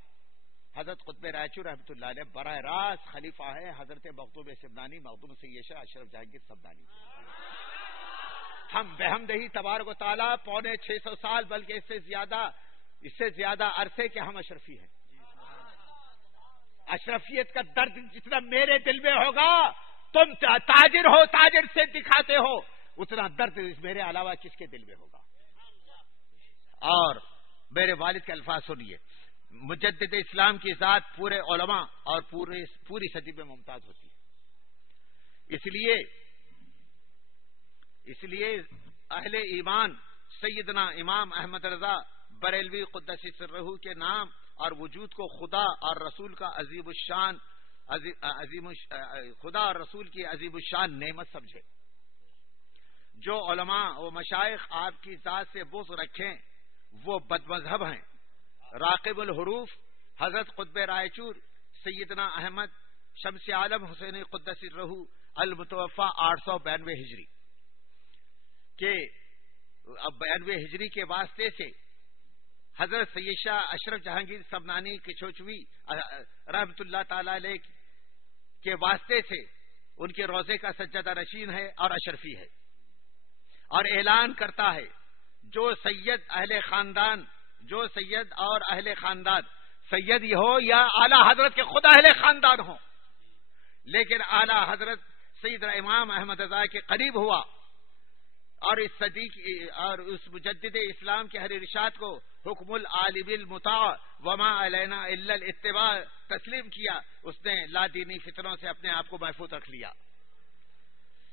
حضرت قطب رائچور رحمۃ اللہ علیہ براہ راست خلیفہ ہے حضرت مخدوم سمنانی, مخدوم سید شاہ اشرف جہانگیر سمنانی. ہم بحمدہی تبارک و تعالیٰ 650 سال بلکہ اس سے زیادہ عرصے کے ہم اشرفی ہیں. اشرفیت کا درد جتنا میرے دل میں ہوگا, تم تاجر ہو, تاجر سے دکھاتے ہو, اتنا درد میرے علاوہ کس کے دل میں ہوگا. اور میرے والد کے الفاظ سنیے, مجدد اسلام کی ذات پورے علماء اور پوری صدی میں ممتاز ہوتی ہے. اس لیے اہل ایمان سیدنا امام احمد رضا بریلوی قدس سرہ کے نام اور وجود کو خدا اور رسول کا خدا اور رسول کی عظیم الشان نعمت سمجھے. جو علماء و مشائخ آپ کی ذات سے بغض رکھیں وہ بد مذہب ہیں. راقب الحروف حضرت قطب رائچور سیدنا احمد شمس عالم حسین قدس سرہ المتوفا 892 ہجری کے 92 ہجری کے واسطے سے حضرت سید شاہ اشرف جہانگیر سمنانی کچھوچوی رحمت اللہ تعالی علیہ کے واسطے سے ان کے روضے کا سجدہ نشین ہے اور اشرفی ہے, اور اعلان کرتا ہے جو سید اور اہل خاندان سید یہ ہو یا اعلی حضرت کے خود اہل خاندان ہو, لیکن اعلی حضرت سیدنا امام احمد رضا کے قریب ہوا اور اس صدی اور اس مجدد اسلام کے ہر ارشاد کو حکم العالم المطاع وما علینا الا الاتباع تسلیم کیا, اس نے لا دینی فتنوں سے اپنے آپ کو محفوظ رکھ لیا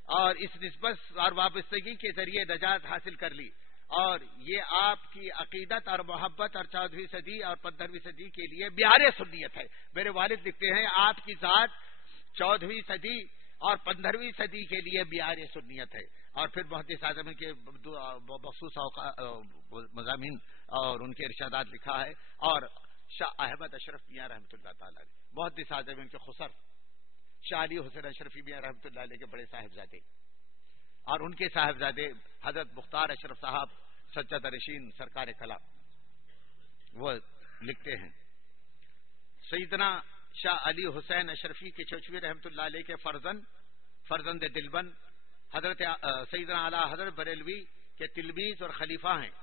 اور اس نسبت اور وابستگی کے ذریعے نجات حاصل کر لی. اور یہ آپ کی عقیدت اور محبت اور 14ویں صدی اور 15ویں صدی کے لیے بیار سنیت ہے. میرے والد لکھتے ہیں آپ کی ذات 14ویں صدی اور 15ویں صدی کے لیے بیار سنیت ہے. اور پھر محدث اعظم کے مخصوص مضامین اور ان کے ارشادات لکھا ہے. اور شاہ احمد اشرف میاں رحمۃ اللہ تعالی علیہ، محدث اعظم ان کے خسر شاہ علی حسین اشرفی میاں رحمۃ اللہ علیہ کے بڑے صاحبزادے، اور ان کے صاحبزادے حضرت مختار اشرف صاحب سجادہ نشین سرکار کلام، وہ لکھتے ہیں سیدنا شاہ علی حسین اشرفی کے چوچوی رحمۃ اللہ علیہ کے فرزند دلبند حضرت سیدنا اعلیٰ حضرت بریلوی کے تلمیذ اور خلیفہ ہیں۔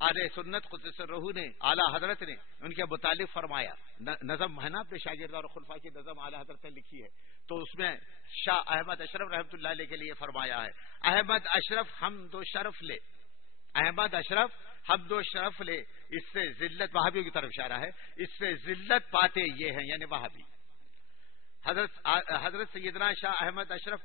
اہل سنت قدس الروح نے اعلیٰ حضرت نے ان کے متعلق فرمایا، نظم ہے نا اپنے شاگردوں اور خلفاء کی نظم اعلیٰ حضرت نے لکھی ہے، تو اس میں شاہ احمد اشرف رحمۃ اللہ علیہ کے لیے فرمایا ہے، احمد اشرف حمد و شرف لے، احمد اشرف حمد و شرف لے، اس سے ذلت، وہابیوں کی طرف اشارہ ہے، اس سے ذلت پاتے یہ ہیں، یعنی وہابی۔ حضرت سیدنا شاہ احمد اشرف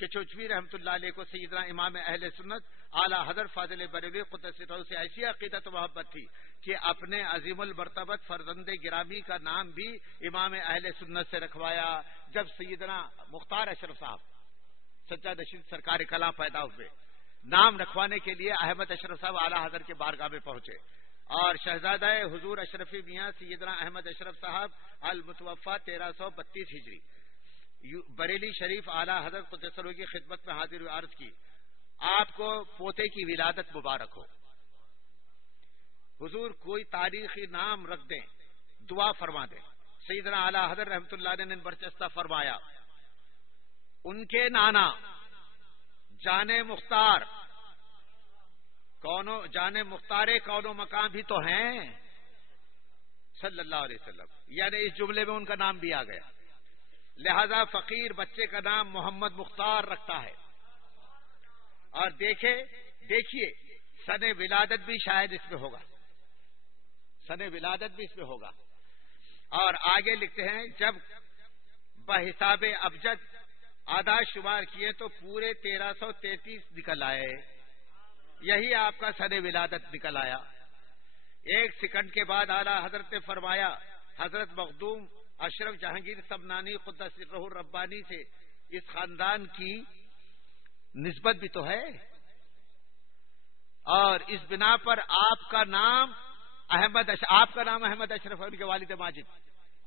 کے چوچوی رحمۃ اللہ علیہ کو سیدنا امام اہل سنت اعلیٰ حضرت فاضل بریلوی قدس سرہ سے ایسی عقیدت و محبت تھی کہ اپنے عظیم المرتبت فرزند گرامی کا نام بھی امام اہل سنت سے رکھوایا۔ جب سیدنا مختار اشرف صاحب سجادہ نشین سرکار کلام پیدا ہوئے، نام رکھوانے کے لیے احمد اشرف صاحب اعلیٰ حضرت کے بارگاہ میں پہنچے، اور شہزادہ حضور اشرفی میاں سیدنا احمد اشرف صاحب المتوفا 1332 ہجری بریلی شریف اعلیٰ حضرت قدس سرہ کی خدمت میں حاضر و عرض کی، آپ کو پوتے کی ولادت مبارک ہو، حضور کوئی تاریخی نام رکھ دیں، دعا فرما دیں۔ سیدنا اعلیٰ حضرت رحمۃ اللہ علیہ نے برچستہ فرمایا، ان کے نانا جان مختار کون و مقام بھی تو ہیں صلی اللہ علیہ وسلم، یعنی اس جملے میں ان کا نام بھی آ گیا، لہذا فقیر بچے کا نام محمد مختار رکھتا ہے۔ اور دیکھیے سن ولادت بھی شاید اس میں ہوگا، سن ولادت بھی اس میں ہوگا۔ اور آگے لکھتے ہیں، جب بحساب ابجد آدھا شمار کیے تو پورے 1333 نکل آئے، یہی آپ کا سن ولادت نکل آیا۔ ایک سیکنڈ کے بعد اعلیٰ حضرت نے فرمایا، حضرت مخدوم اشرف جہانگیر سمنانی قدس سرہ الربانی سے اس خاندان کی نسبت بھی تو ہے، اور اس بنا پر آپ کا نام احمد اشرف ہے، ان کے والد ماجد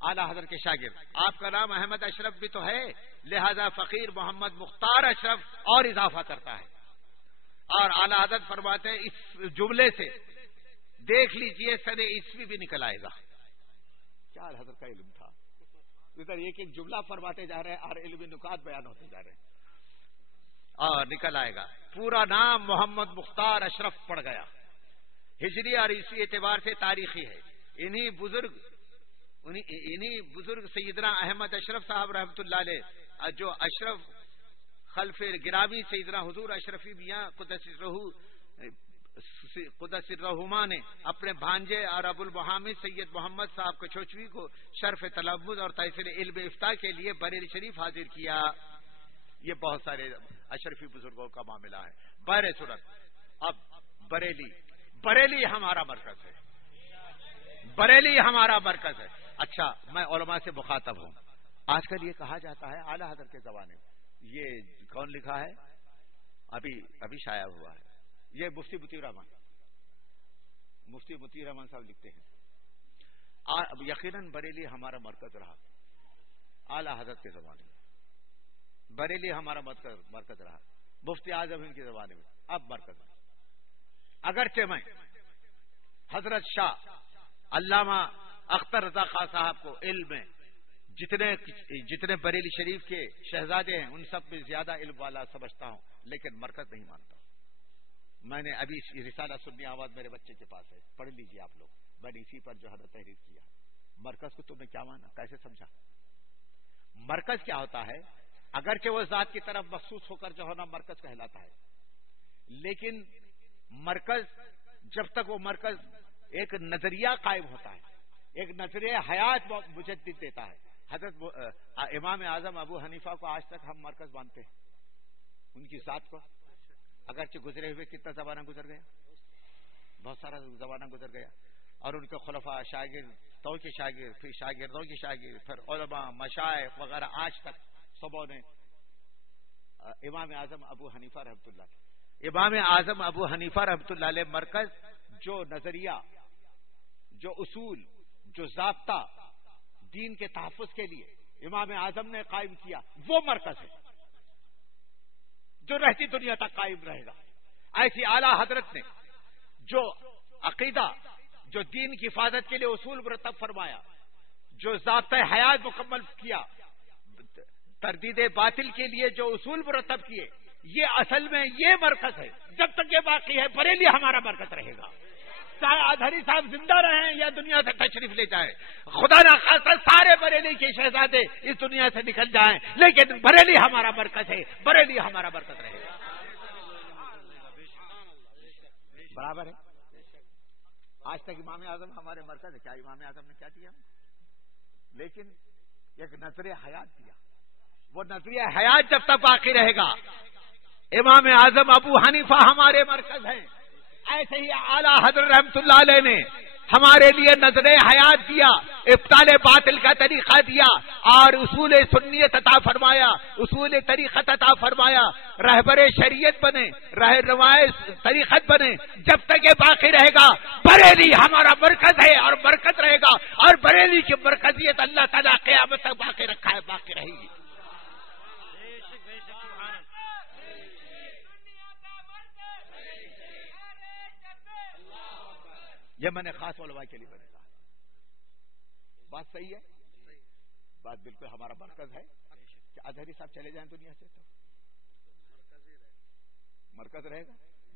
اعلیٰ حضرت کے شاگرد، آپ کا نام احمد اشرف بھی تو ہے، لہذا فقیر محمد مختار اشرف اور اضافہ کرتا ہے۔ اور اعلیٰ حضرت فرماتے ہیں، اس جملے سے دیکھ لیجئے سن عیسوی بھی نکل آئے گا۔ کیا حضرت کا علم تھا، ادھر ایک ایک جملہ فرماتے جا رہے ہیں اور علمی نکات بیان ہوتے جا رہے ہیں، اور نکل آئے گا۔ پورا نام محمد مختار اشرف پڑ گیا، ہجری اور عیسوی اعتبار سے تاریخی ہے۔ انہی بزرگ سیدنا احمد اشرف صاحب رحمۃ اللہ علیہ، جو اشرف خلف گرامی سیدنا حضور اشرفی میاں قدس سرہما نے اپنے بھانجے اور ابو المحامد سید محمد صاحب کے چوچوی کو شرف تلمذ اور تحصیل علم افتاء کے لیے بریلی شریف حاضر کیا۔ یہ بہت سارے اشرفی بزرگوں کا معاملہ ہے۔ بہر صورت اب بریلی ہمارا مرکز ہے، بریلی ہمارا مرکز ہے۔ اچھا، میں علماء سے مخاطب ہوں، آج کل یہ کہا جاتا ہے اعلیٰ حضرت کے زمانے میں، یہ کون لکھا ہے، ابھی شائع ہوا ہے، یہ مفتی مطیع الرحمان صاحب لکھتے ہیں، یقیناً بریلی ہمارا مرکز رہا اعلیٰ حضرت کے زمانے میں، بریلی ہمارا مرکز رہا مفتی اعظم ان کے زمانے میں، اب مرکز ہے۔ اگرچہ میں حضرت شاہ علامہ اختر رضا خان صاحب کو علم میں جتنے بریلی شریف کے شہزادے ہیں ان سب میں زیادہ علم والا سمجھتا ہوں، لیکن مرکز نہیں مانتا۔ میں نے ابھی رسالہ سنی آواز میرے بچے کے پاس ہے، پڑھ لیجیے آپ لوگ، میں نے اسی پر جو ہے تحریر کیا۔ مرکز کو تم نے کیا مانا، کیسے سمجھا؟ مرکز کیا ہوتا ہے؟ اگرچہ وہ ذات کی طرف مخصوص ہو کر جو ہونا مرکز کہلاتا ہے، لیکن مرکز جب تک وہ مرکز ایک نظریہ قائم ہوتا ہے، ایک نظریہ حیات مجدد دیتا ہے۔ حضرت امام اعظم ابو حنیفہ کو آج تک ہم مرکز مانتے ہیں، ان کی ذات کو، اگرچہ گزرے ہوئے کتنا زمانہ گزر گیا، بہت سارا زمانہ گزر گیا، اور ان کے خلفاء، شاگردوں کے شاگرد، پھر شاگردوں کے شاگرد، پھر علماء، مشائخ وغیرہ، آج تک سبوں نے امام اعظم ابو حنیفہ رحمۃ اللہ علیہ مرکز، جو نظریہ، جو اصول، جو ضابطہ دین کے تحفظ کے لیے امام اعظم نے قائم کیا وہ مرکز ہے جو رہتی دنیا تک قائم رہے گا. ایسی اعلی حضرت نے جو عقیدہ، جو دین کی حفاظت کے لیے اصول مرتب فرمایا، جو ضابطۂ حیات مکمل کیا، تردید باطل کے لیے جو اصول مرتب کیے، یہ اصل میں یہ مرکز ہے. جب تک یہ باقی ہے بریلی ہمارا مرکز رہے گا. چاہے اظہری صاحب زندہ رہیں یا دنیا سے تشریف لے جائیں، خدا نہ خاصہ سارے بریلی کے شہزادے اس دنیا سے نکل جائیں، لیکن بریلی ہمارا مرکز ہے، بریلی ہمارا مرکز رہے گا. برابر ہے. آج تک امام اعظم ہمارے مرکز ہے. کیا امام اعظم نے کیا دیا؟ لیکن ایک نظر حیات دیا. وہ نظریہ حیات جب تک باقی رہے گا. امام اعظم ابو حنیفہ ہمارے مرکز ہیں. ایسے ہی اعلیٰ حضرت رحمت اللہ علیہ نے ہمارے لیے نظر حیات دیا، ابطال باطل کا طریقہ دیا اور اصول سنیت عطا فرمایا، اصول طریقت عطا فرمایا. رہبر شریعت بنے، رہنمائے طریقت بنے. جب تک یہ باقی رہے گا بریلی ہمارا مرکز ہے اور مرکز رہے گا، اور بریلی کی مرکزیت اللہ تعالیٰ قیامت تک باقی رکھا ہے، باقی رہے گی. یہ میں نے خاص علماء کے لیے میں نے کہا. بات صحیح ہے، بات بالکل ہمارا مرکز ہے. کہ اظہری صاحب چلے جائیں دنیا سے تو مرکز رہے گا.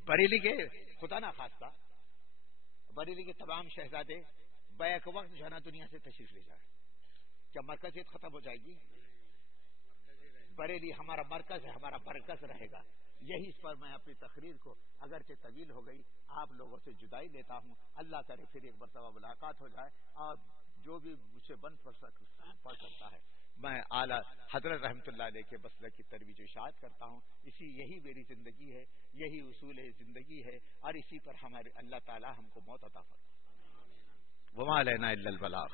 بریلی کے خدا نہ خاصہ بریلی کے تمام شہزادے بیک وقت جو ہے نا دنیا سے تشریف لے جائیں، کیا مرکزیت ختم ہو جائے گی؟ بریلی ہمارا مرکز ہے، ہمارا مرکز رہے گا. یہی اس پر میں اپنی تقریر کو اگرچہ طویل ہو گئی آپ لوگوں سے جدائی لیتا ہوں. اللہ کرے پھر ایک مرتبہ ملاقات ہو جائے اور جو بھی مجھ سے بن پڑ سکتا ہے میں اعلیٰ حضرت رحمت اللہ علیہ کے مسلک کی ترویج و اشاعت کرتا ہوں. یہی میری زندگی ہے، یہی اصول زندگی ہے، اور اسی پر ہمارے اللہ تعالی ہم کو موت عطا فرمائے. وما علینا الا البلاغ.